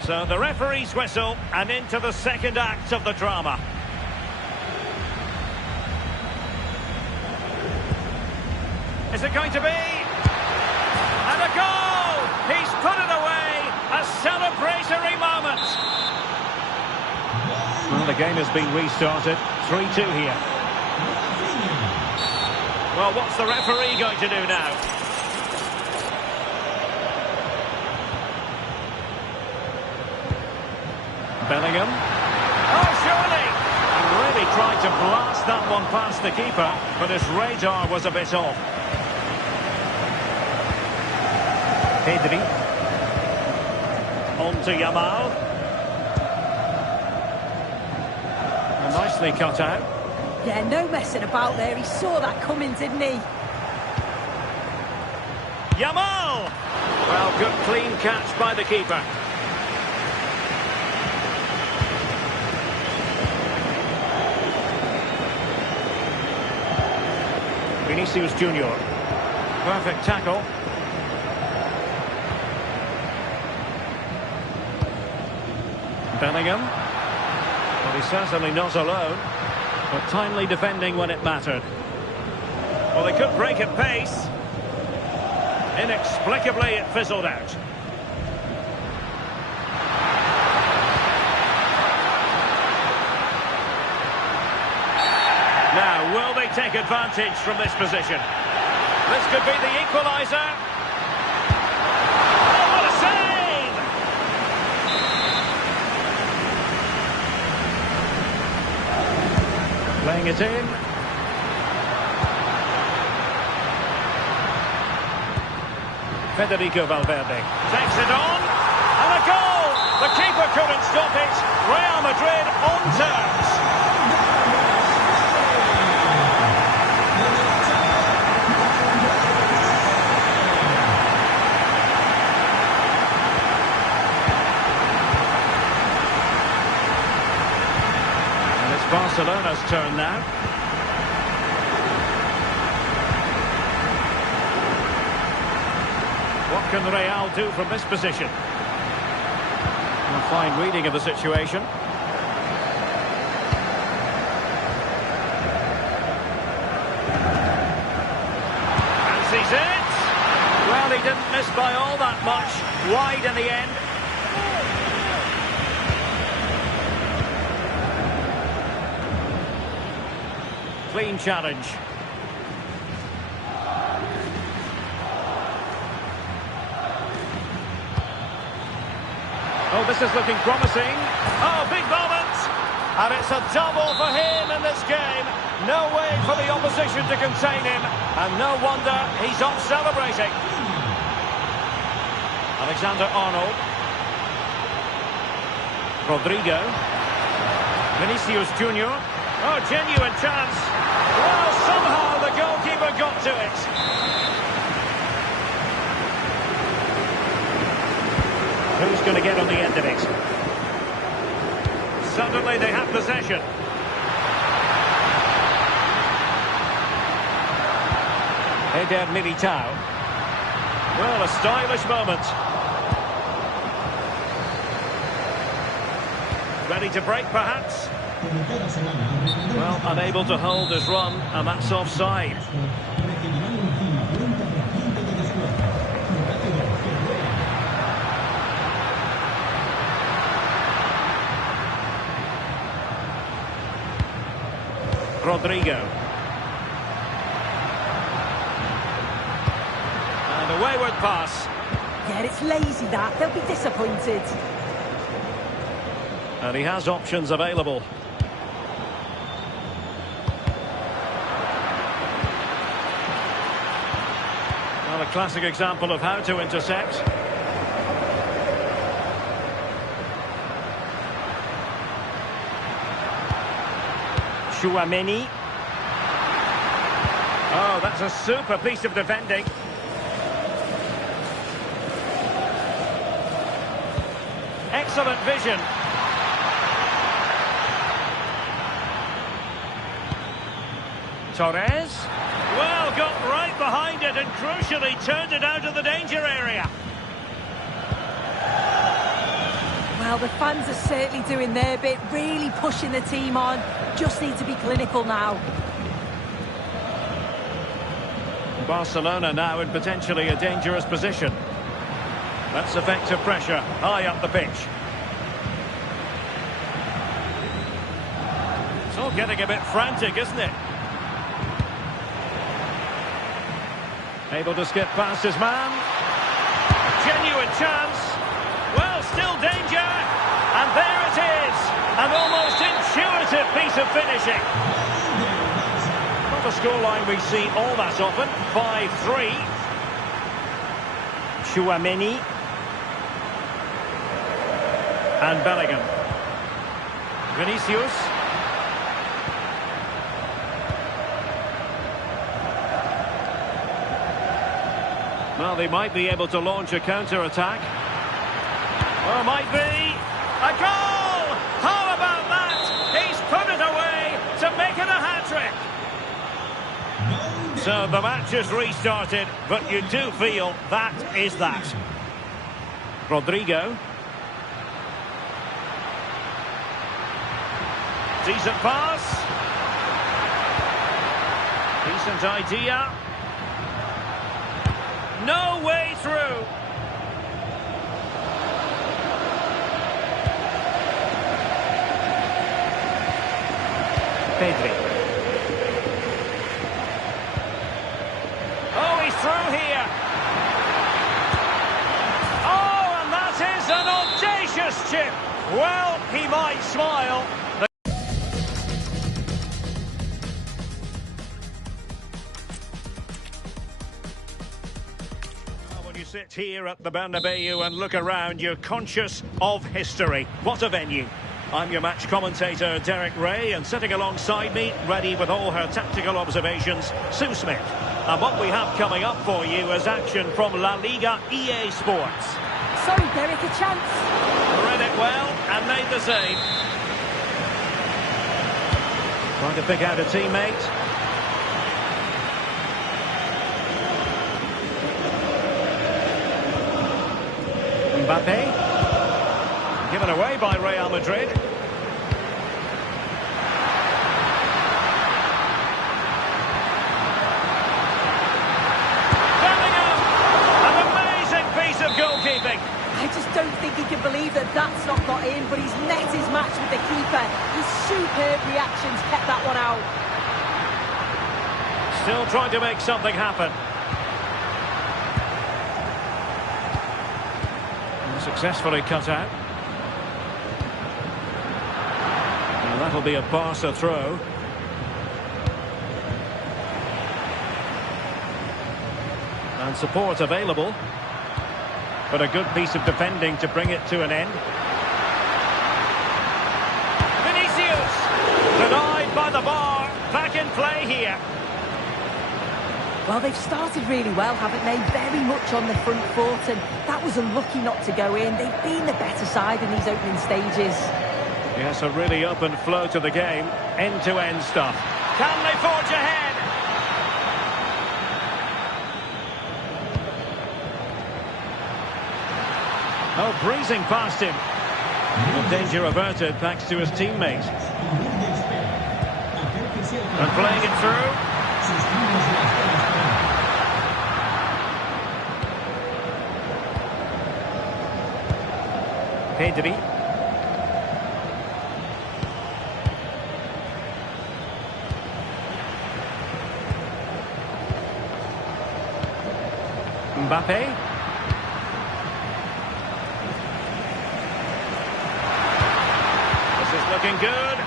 So the referee's whistle, and into the second act of the drama. Is it going to be? And a goal! He's put it away! A celebratory moment! Well, the game has been restarted. 3-2 here. Well, what's the referee going to do now? Bellingham. Oh, surely! He really tried to blast that one past the keeper, but his radar was a bit off. Pedri. On to Yamal. And nicely cut out. Yeah, no messing about there. He saw that coming, didn't he? Yamal! Well, good clean catch by the keeper. Vinicius Junior. Perfect tackle. Bellingham. Well, he's certainly not alone, but timely defending when it mattered. Well, they could break at pace. Inexplicably, it fizzled out. Now, will they take advantage from this position? This could be the equaliser. Oh, what a save! Playing it in. Federico Valverde takes it on. And a goal! The keeper couldn't stop it. Real Madrid on terms. Barcelona's turn now. What can Real do from this position? A fine reading of the situation. Fancies it. Well, he didn't miss by all that much. Wide in the end. Clean challenge. Oh, this is looking promising. Oh, big moment! And it's a double for him in this game. No way for the opposition to contain him. And no wonder he's off celebrating. Alexander-Arnold. Rodrigo. Vinicius Junior. Oh, genuine chance. Well, somehow the goalkeeper got to it. Who's going to get on the end of it? Suddenly they have possession. Eder Militao. Well, a stylish moment. Ready to break, perhaps? Well, unable to hold his run, and that's offside. Rodrigo. wayward pass. Yeah, it's lazy that. They'll be disappointed. And he has options available. Well, a classic example of how to intercept. Chouameni. Oh, that's a super piece of defending. Excellent vision. Torres. Well, got right behind it and crucially turned it out of the danger area. Well, the fans are certainly doing their bit, really pushing the team on. Just need to be clinical now. Barcelona now in potentially a dangerous position. That's effective pressure, high up the pitch. It's all getting a bit frantic, isn't it? Able to skip past his man. Genuine chance. Well, still danger. And there it is. An almost intuitive piece of finishing. Not a scoreline we see all that often. 5-3. Chouameni. And Bellingham. Vinicius. Well, they might be able to launch a counter-attack. Oh, might be. A goal! How about that? He's put it away to make it a hat-trick. So the match is restarted, but you do feel that is that. Rodrigo. Decent pass. Decent idea. No way through. Pedri. Oh, he's through here. Oh, and that is an audacious chip. Well, he might smile. Sit here at the Bernabeu and look around, you're conscious of history. What a venue. I'm your match commentator, Derek Ray, and sitting alongside me, ready with all her tactical observations, Sue Smith. And what we have coming up for you is action from La Liga EA Sports. Sorry, Derek, a chance. Read it well and made the save. Trying to pick out a teammate. Mbappe, given away by Real Madrid. Bellingham, an amazing piece of goalkeeping. I just don't think he can believe that that's not got in, but he's met his match with the keeper. His superb reactions kept that one out. Still trying to make something happen. Successfully cut out. And that'll be a Barca throw. And support available. But a good piece of defending to bring it to an end. Vinicius! Denied by the bar. Back in play here. Well, they've started really well, haven't they? Very much on the front foot, and that was unlucky not to go in. They've been the better side in these opening stages. Yes, a really open flow to the game. End-to-end stuff. Can they forge ahead? Oh, breezing past him. And danger averted thanks to his teammate. And playing it through. Pedri. Mbappe. This is looking good.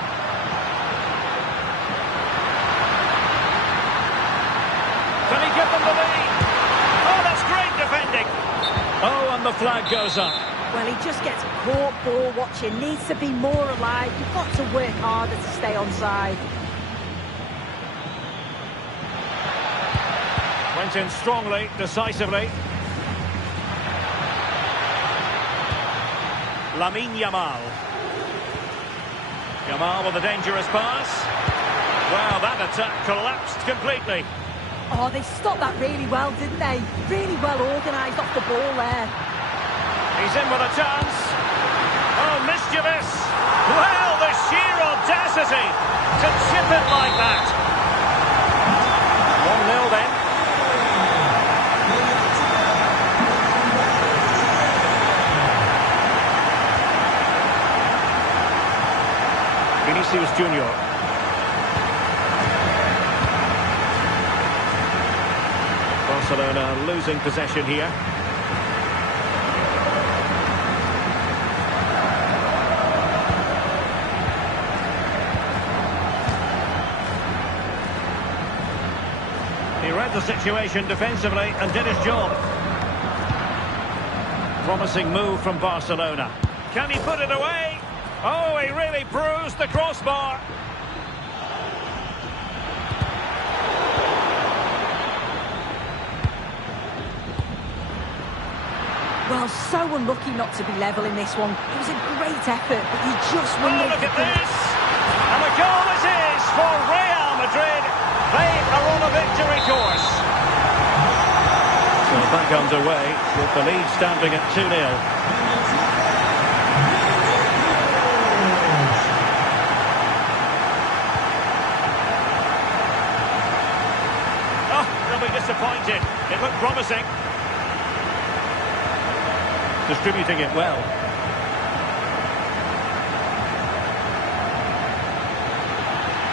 Can he give them the lead? Oh, that's great defending. Oh, and the flag goes up. Well, he just gets caught ball watching. Needs to be more alive. You've got to work harder to stay onside. Went in strongly, decisively. Lamine Yamal. Yamal with a dangerous pass. Wow, that attack collapsed completely. Oh, they stopped that really well, didn't they? Really well organised off the ball there. He's in with a chance. Oh, mischievous. Well, the sheer audacity to chip it like that. 1-0 then. Vinicius Junior. Barcelona losing possession here. He read the situation defensively and did his job. Promising move from Barcelona. Can he put it away? Oh, he really bruised the crossbar. Well, so unlucky not to be level in this one. It was a great effort, but you just wonder... Oh, look at this! And a goal it is for Real Madrid. They are on a victory course. So back underway with the lead standing at 2-0. Disappointed. It looked promising. Distributing it well.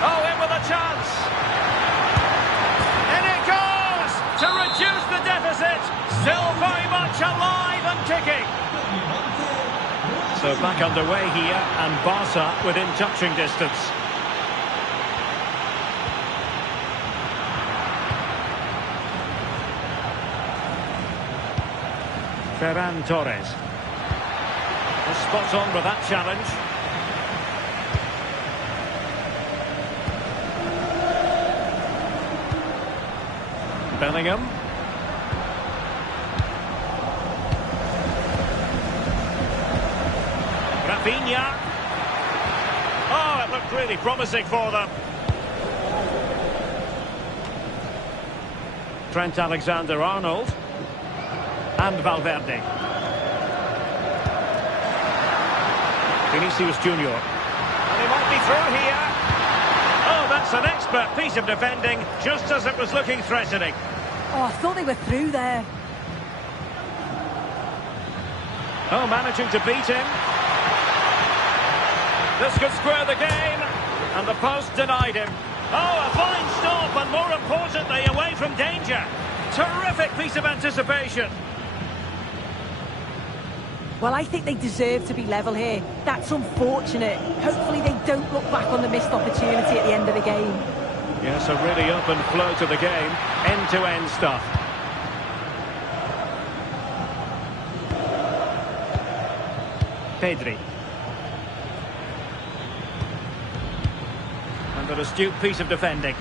Oh, in with a chance. And it goes to reduce the deficit. Still very much alive and kicking. So back underway here, and Barca within touching distance. Ferran Torres. Spot on with that challenge. Bellingham. Rafinha. Oh, it looked really promising for them. Trent Alexander-Arnold. And Valverde. Vinicius Junior. And he might be through here. Oh, that's an expert piece of defending, just as it was looking threatening. Oh, I thought they were through there. Oh, managing to beat him. This could square the game. And the post denied him. Oh, a fine stop, and more importantly, away from danger. Terrific piece of anticipation. Well, I think they deserve to be level here. That's unfortunate. Hopefully they don't look back on the missed opportunity at the end of the game. Yes, a really open flow to the game. End-to-end stuff. Pedri. And an astute piece of defending.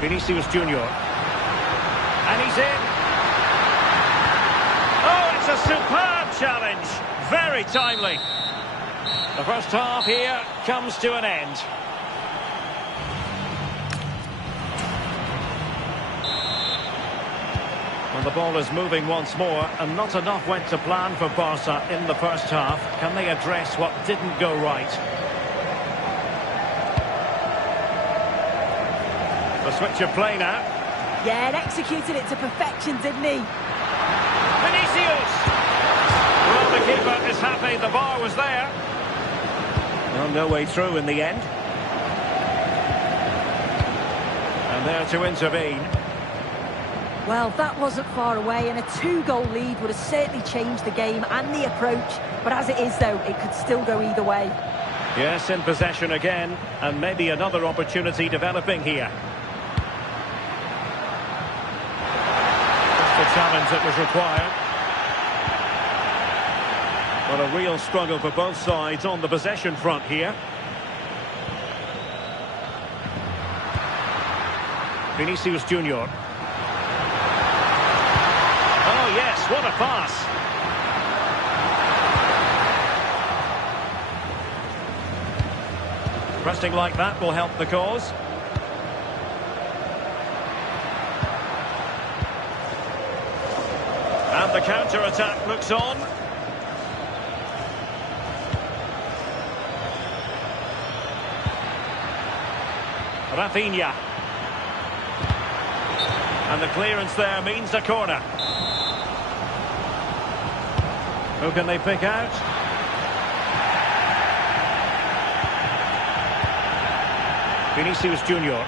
Vinicius Junior. And he's in. It's a superb challenge. Very timely. The first half here comes to an end. Well, the ball is moving once more, and not enough went to plan for Barca in the first half. Can they address what didn't go right? The switch of play now. Yeah, and executed it to perfection, didn't he? Vinicius! Well, the keeper is happy the bar was there. Well, no way through in the end. And there to intervene. Well, that wasn't far away, and a 2-goal lead would have certainly changed the game and the approach. But as it is, though, it could still go either way. Yes, in possession again, and maybe another opportunity developing here. Just the challenge that was required. But a real struggle for both sides on the possession front here. Vinicius Junior. Oh yes, what a pass. Pressing like that will help the cause. And the counter-attack looks on. Rafinha. And the clearance there means a corner. Who can they pick out? Vinicius Junior.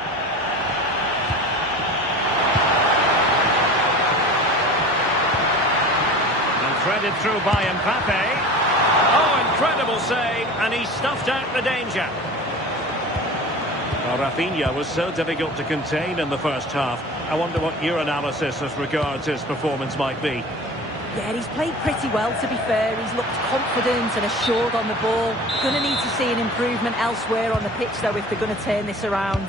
And threaded through by Mbappe. Oh, incredible save, and he stuffed out the danger. Well, Rafinha was so difficult to contain in the first half. I wonder what your analysis as regards his performance might be. Yeah, he's played pretty well, to be fair. He's looked confident and assured on the ball. Going to need to see an improvement elsewhere on the pitch, though, if they're going to turn this around.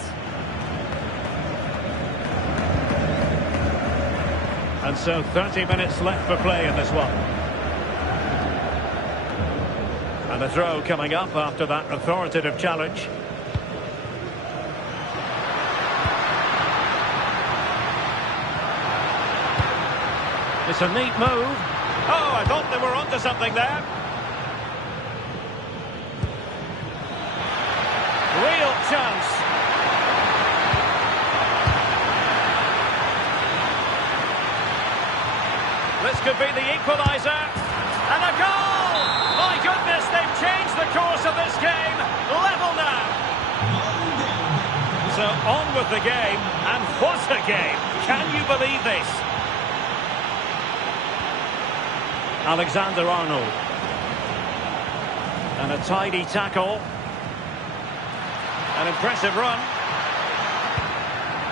And so 30 minutes left for play in this one. And a throw coming up after that authoritative challenge. It's a neat move. Oh, I thought they were onto something there. Real chance. This could be the equaliser. And a goal! My goodness, they've changed the course of this game. Level now. So on with the game. And what a game. Can you believe this? Alexander-Arnold. And a tidy tackle. An impressive run.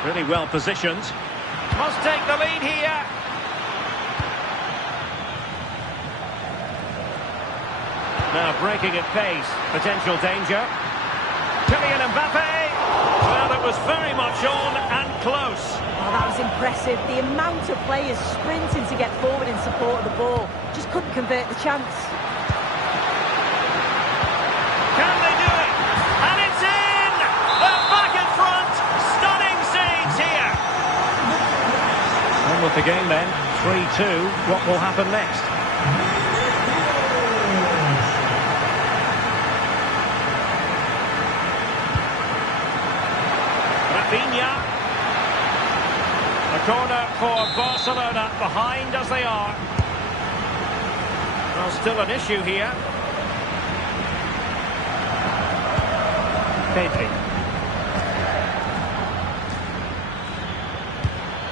Really well positioned. Must take the lead here. Now breaking at pace. Potential danger. Kylian Mbappe. Well, it was very much on and close. Oh, that was impressive. The amount of players sprinting to get forward in support of the ball. Just couldn't convert the chance. Can they do it? And it's in! They're back in front! Stunning scenes here! On with the game then. 3-2. What will happen next? Rafinha. A corner for Barcelona, behind as they are. Well, still an issue here. Pedri.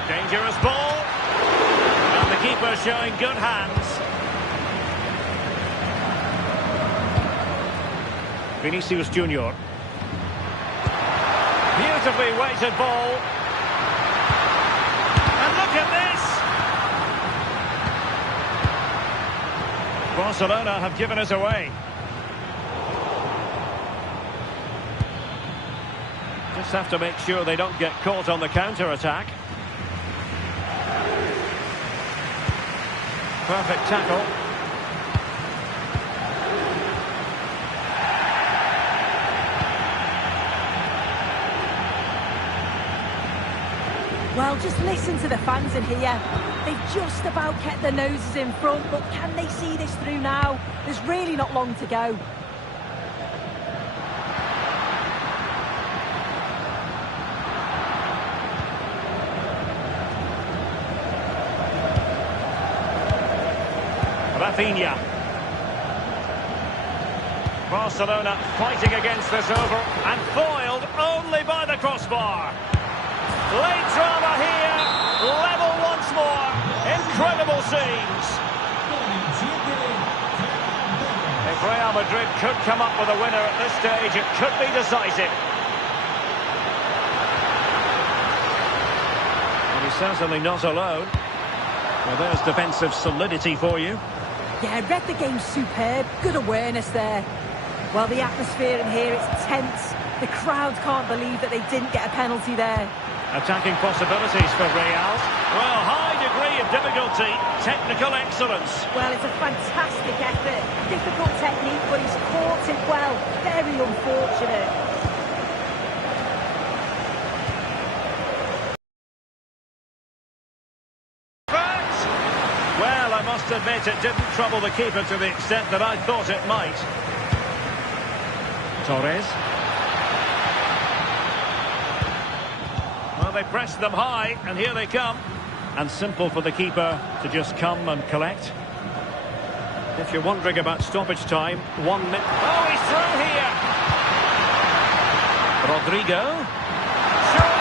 Dangerous ball. And the keeper showing good hands. Vinicius Junior. Beautifully weighted ball. And look at this! Barcelona have given us away. Just have to make sure they don't get caught on the counter-attack. Perfect tackle. Well, just listen to the fans in here. They've just about kept their noses in front, but can they see this through now? There's really not long to go. Rafinha. Barcelona fighting against this over and foiled only by the crossbar. Late drama here, level once more. Incredible scenes. If Real Madrid could come up with a winner at this stage, it could be decisive. And he's certainly not alone. Well, there's defensive solidity for you. Yeah, I read the game superb. Good awareness there. Well, the atmosphere in here, it's tense. The crowd can't believe that they didn't get a penalty there. Attacking possibilities for Real. Well, high degree of difficulty, technical excellence. Well, it's a fantastic effort. Difficult technique, but he's caught it well. Very unfortunate. Well, I must admit it didn't trouble the keeper to the extent that I thought it might. Torres. Well, they pressed them high, and here they come. And simple for the keeper to just come and collect. If you're wondering about stoppage time, 1 minute. Oh, he's through here! Rodrigo. Surely!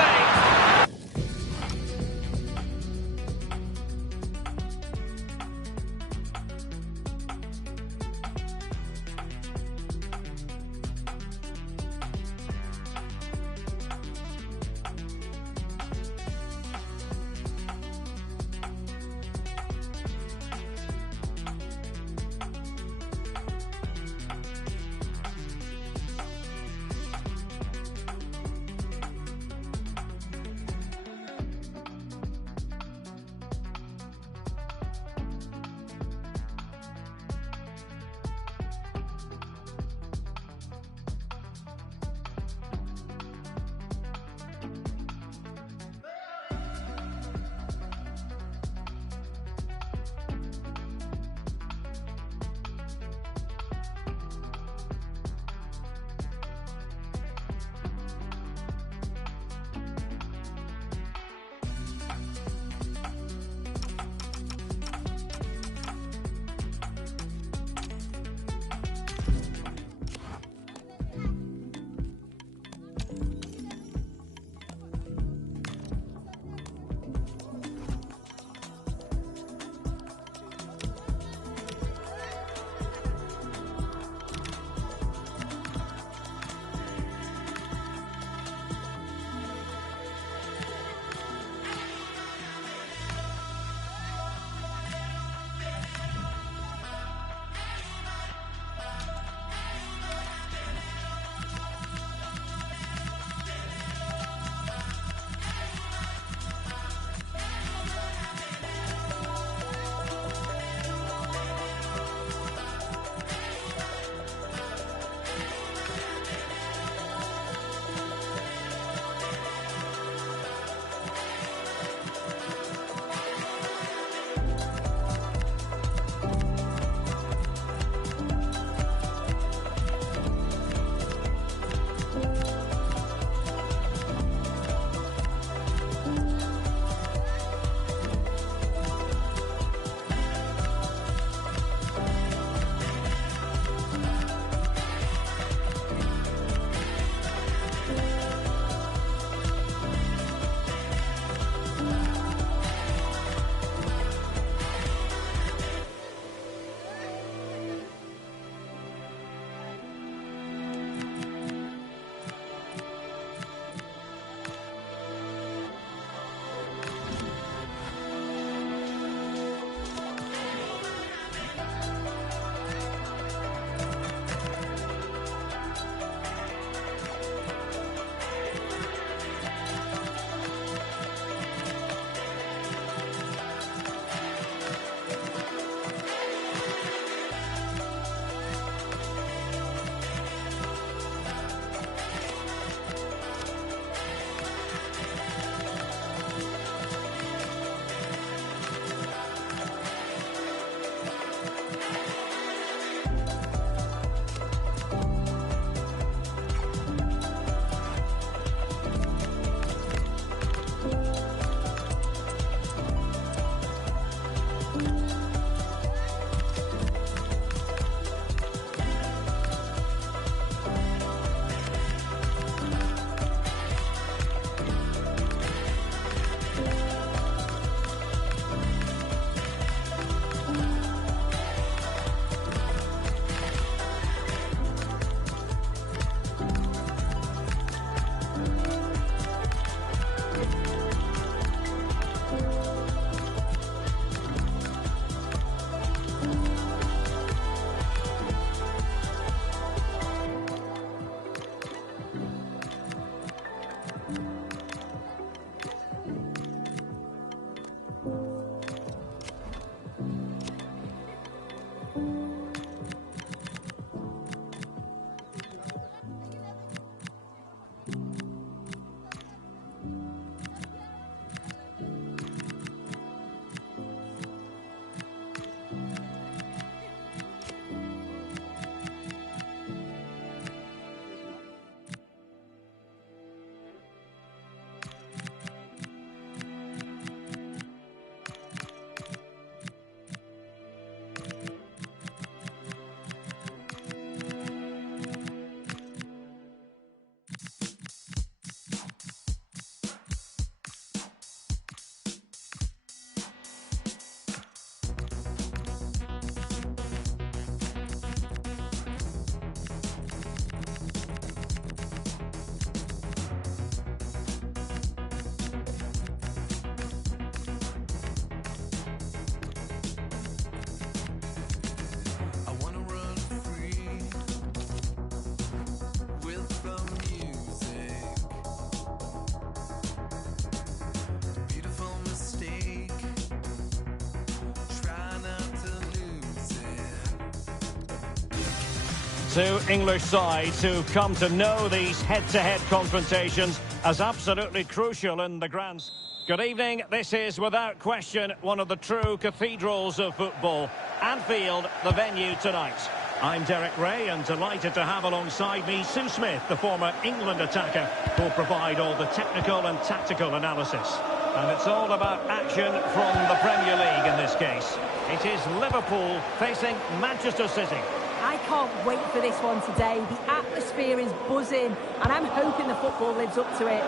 Two English sides who've come to know these head-to-head confrontations as absolutely crucial in the grand. Good evening. This is, without question, one of the true cathedrals of football. Anfield, the venue tonight. I'm Derek Ray and delighted to have alongside me Sue Smith, the former England attacker, who'll provide all the technical and tactical analysis. And it's all about action from the Premier League in this case. It is Liverpool facing Manchester City. I can't wait for this one today. The atmosphere is buzzing, and I'm hoping the football lives up to it.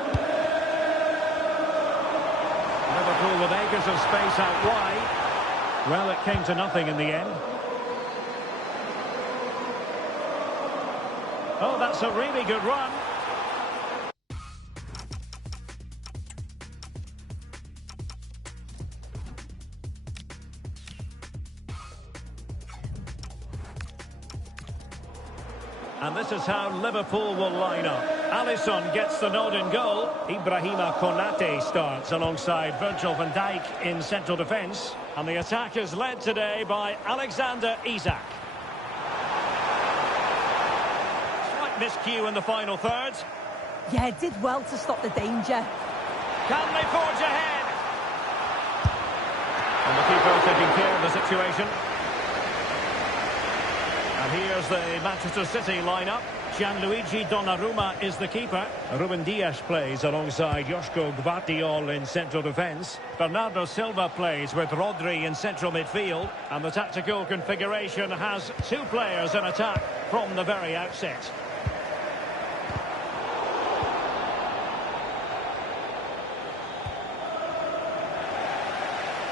Liverpool with acres of space out wide. Well, it came to nothing in the end. Oh, that's a really good run. And this is how Liverpool will line up. Alisson gets the nod in goal. Ibrahima Konate starts alongside Virgil van Dijk in central defence. And the attack is led today by Alexander Isak. Slight miscue in the final third. Yeah, did well to stop the danger. Can they forge ahead? And the keeper taking care of the situation. And here's the Manchester City lineup. Gianluigi Donnarumma is the keeper. Ruben Dias plays alongside Joško Gvardiol in central defence. Bernardo Silva plays with Rodri in central midfield. And the tactical configuration has two players in attack from the very outset.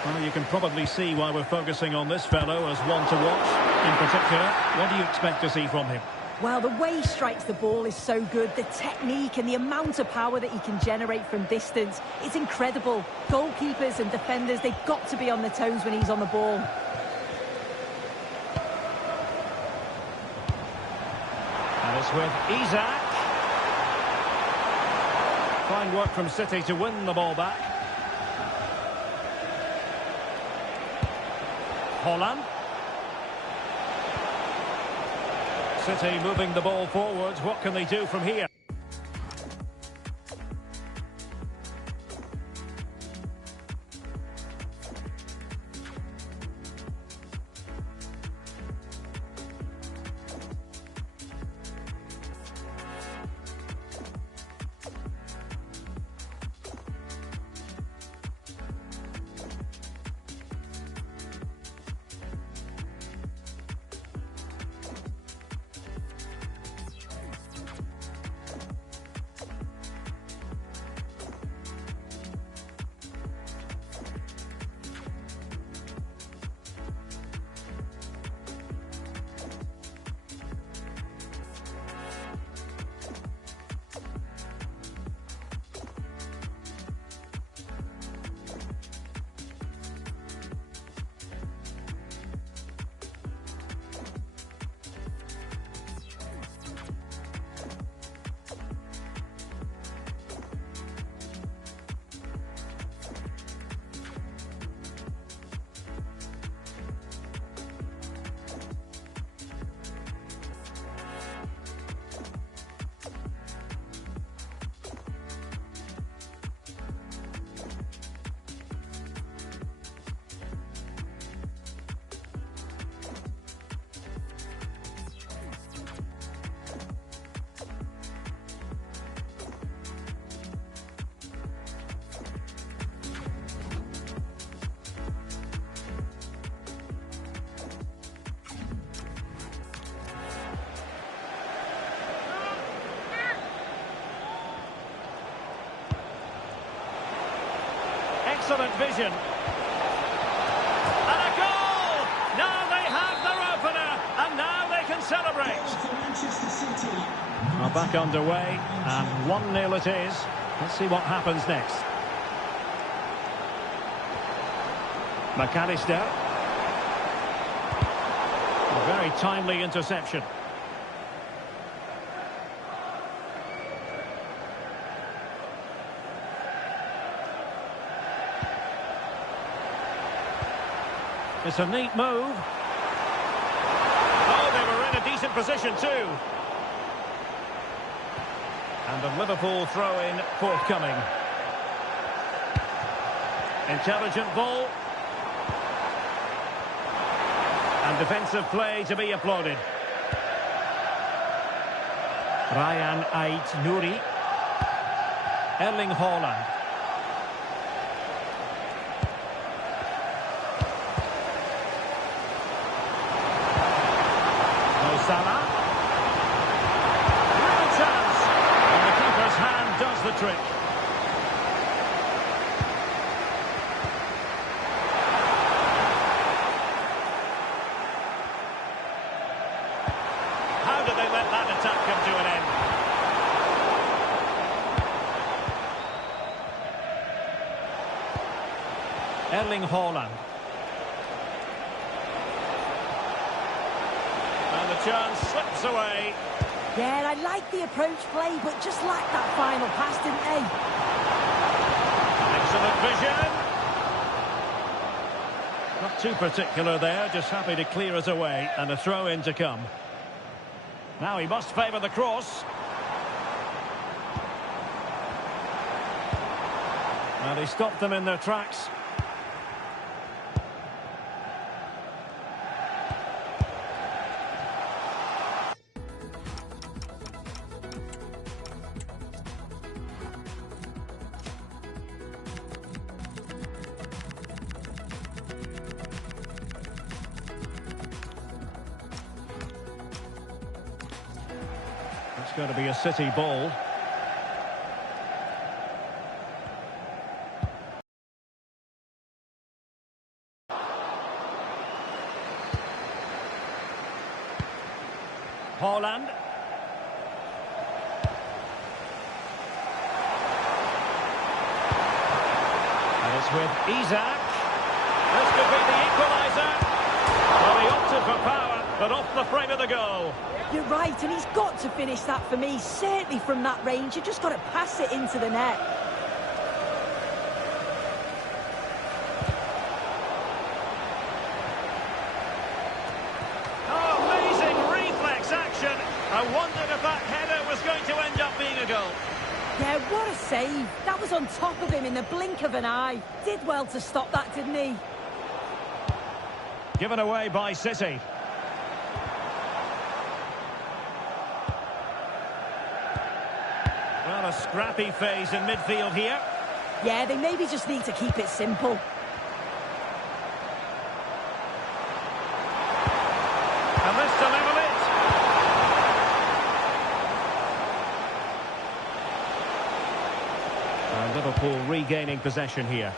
Well, you can probably see why we're focusing on this fellow as one to watch. In particular, what do you expect to see from him? Well, the way he strikes the ball is so good. The technique and the amount of power that he can generate from distance, it's incredible. Goalkeepers and defenders, they've got to be on their toes when he's on the ball. And it's with Isak. Fine work from City to win the ball back. Holland. City moving the ball forwards. What can they do from here? Excellent vision. And a goal! Now they have their opener, and now they can celebrate. Well, back underway, and 1-0 it is. Let's see what happens next. McAllister. A very timely interception. It's a neat move. Oh, they were in a decent position too. And the Liverpool throw-in forthcoming. Intelligent ball. And defensive play to be applauded. Ryan Ait-Nouri. Erling Haaland. Mo Salah. Real chance. And the keeper's hand does the trick. How did they let that attack come to an end? Erling Haaland. And the chance slips away. Yeah, I like the approach play, but just lacked that final pass, didn't they? Excellent vision. Not too particular there, just happy to clear us away, and a throw-in to come. Now he must favour the cross. Now they stopped them in their tracks. It's going to be a City ball. Haaland. And it's with Isak. This could be the equaliser. Well, he opted for power, but off the frame of the goal. You're right, and he's got to finish that for me. Certainly from that range, you just got to pass it into the net. Oh, amazing reflex action. I wondered if that header was going to end up being a goal. Yeah, what a save. That was on top of him in the blink of an eye. Did well to stop that, didn't he? Given away by City. Well, a scrappy phase in midfield here. Yeah, they maybe just need to keep it simple. And this to level it. And Liverpool regaining possession here.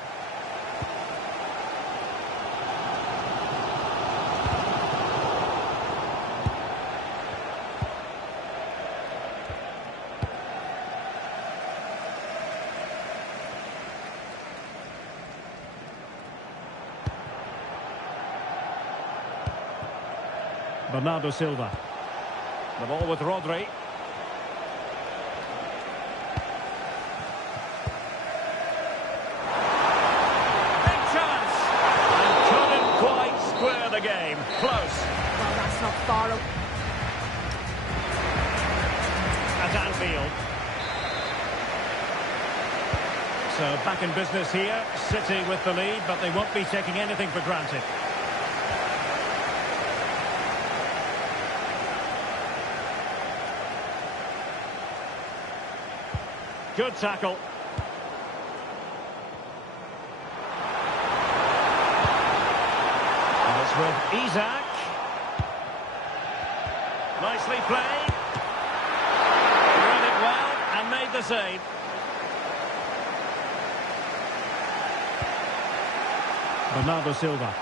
Bernardo Silva. The ball with Rodri. Big chance! And couldn't quite square the game. Close. Well, that's not far away. At Anfield. So back in business here. City with the lead, but they won't be taking anything for granted. Good tackle. And it's with Isak. Nicely played. Read it well and made the save. Bernardo Silva.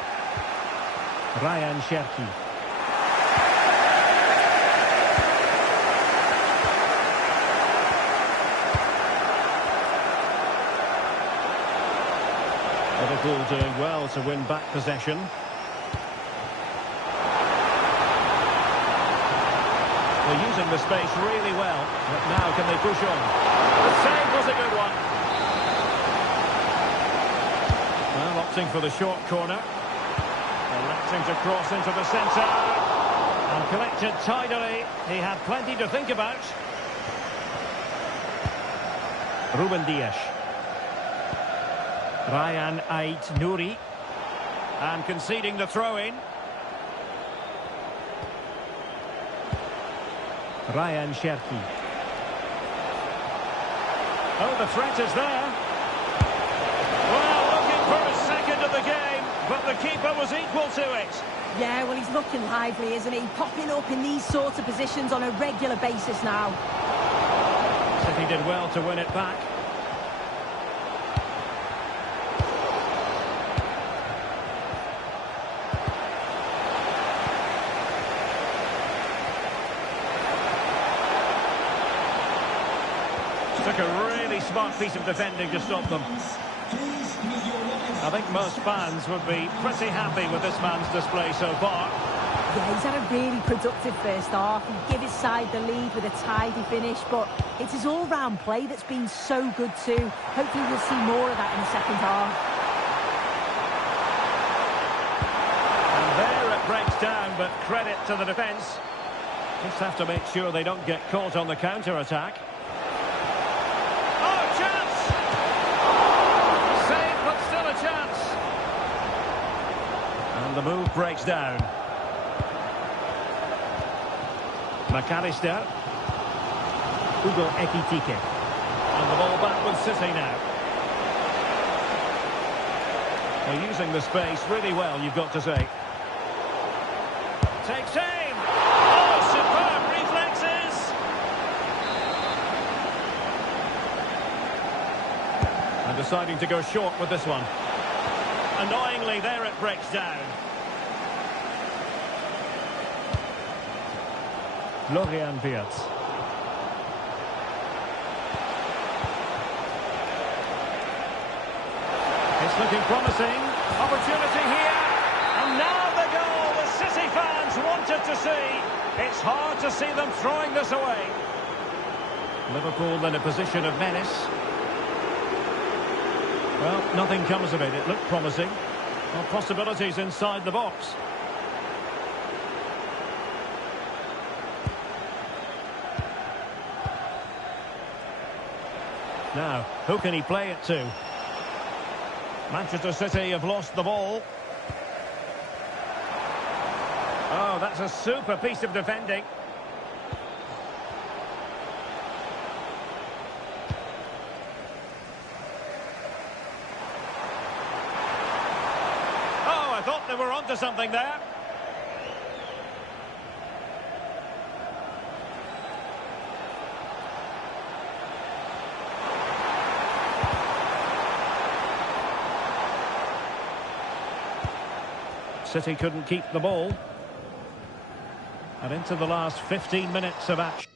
Ryan Cherki. Liverpool doing well to win back possession. They're using the space really well, but now can they push on? The save was a good one. Well, opting for the short corner. Electing to cross into the centre. And collected tidily. He had plenty to think about. Ruben Dias. Ryan Ait Nouri. And conceding the throw-in. Ryan Cherki. Oh, the threat is there. Well, looking for a second of the game, but the keeper was equal to it. Yeah, well, he's looking lively, isn't he? Popping up in these sorts of positions on a regular basis now. City did well to win it back. Took a really smart piece of defending to stop them. I think most fans would be pretty happy with this man's display so far. Yeah, he's had a really productive first half. He gave his side the lead with a tidy finish, but it's his all-round play that's been so good too. Hopefully we'll see more of that in the second half. And there it breaks down, but credit to the defence. Just have to make sure they don't get caught on the counter-attack. Oh, chance! Save, but still a chance. And the move breaks down. McAllister. Hugo Ekitike. And the ball back with City now. They're using the space really well, you've got to say. Takes aim! Oh, superb reflexes! And deciding to go short with this one. Annoyingly, there it breaks down. Florian Wirtz. It's looking promising. Opportunity here. And now the goal the City fans wanted to see. It's hard to see them throwing this away. Liverpool in a position of menace. Well, nothing comes of it. It looked promising. Well, possibilities inside the box. Now, who can he play it to? Manchester City have lost the ball. Oh, that's a super piece of defending. Oh, I thought they were onto something there. City couldn't keep the ball. And into the last 15 minutes of action.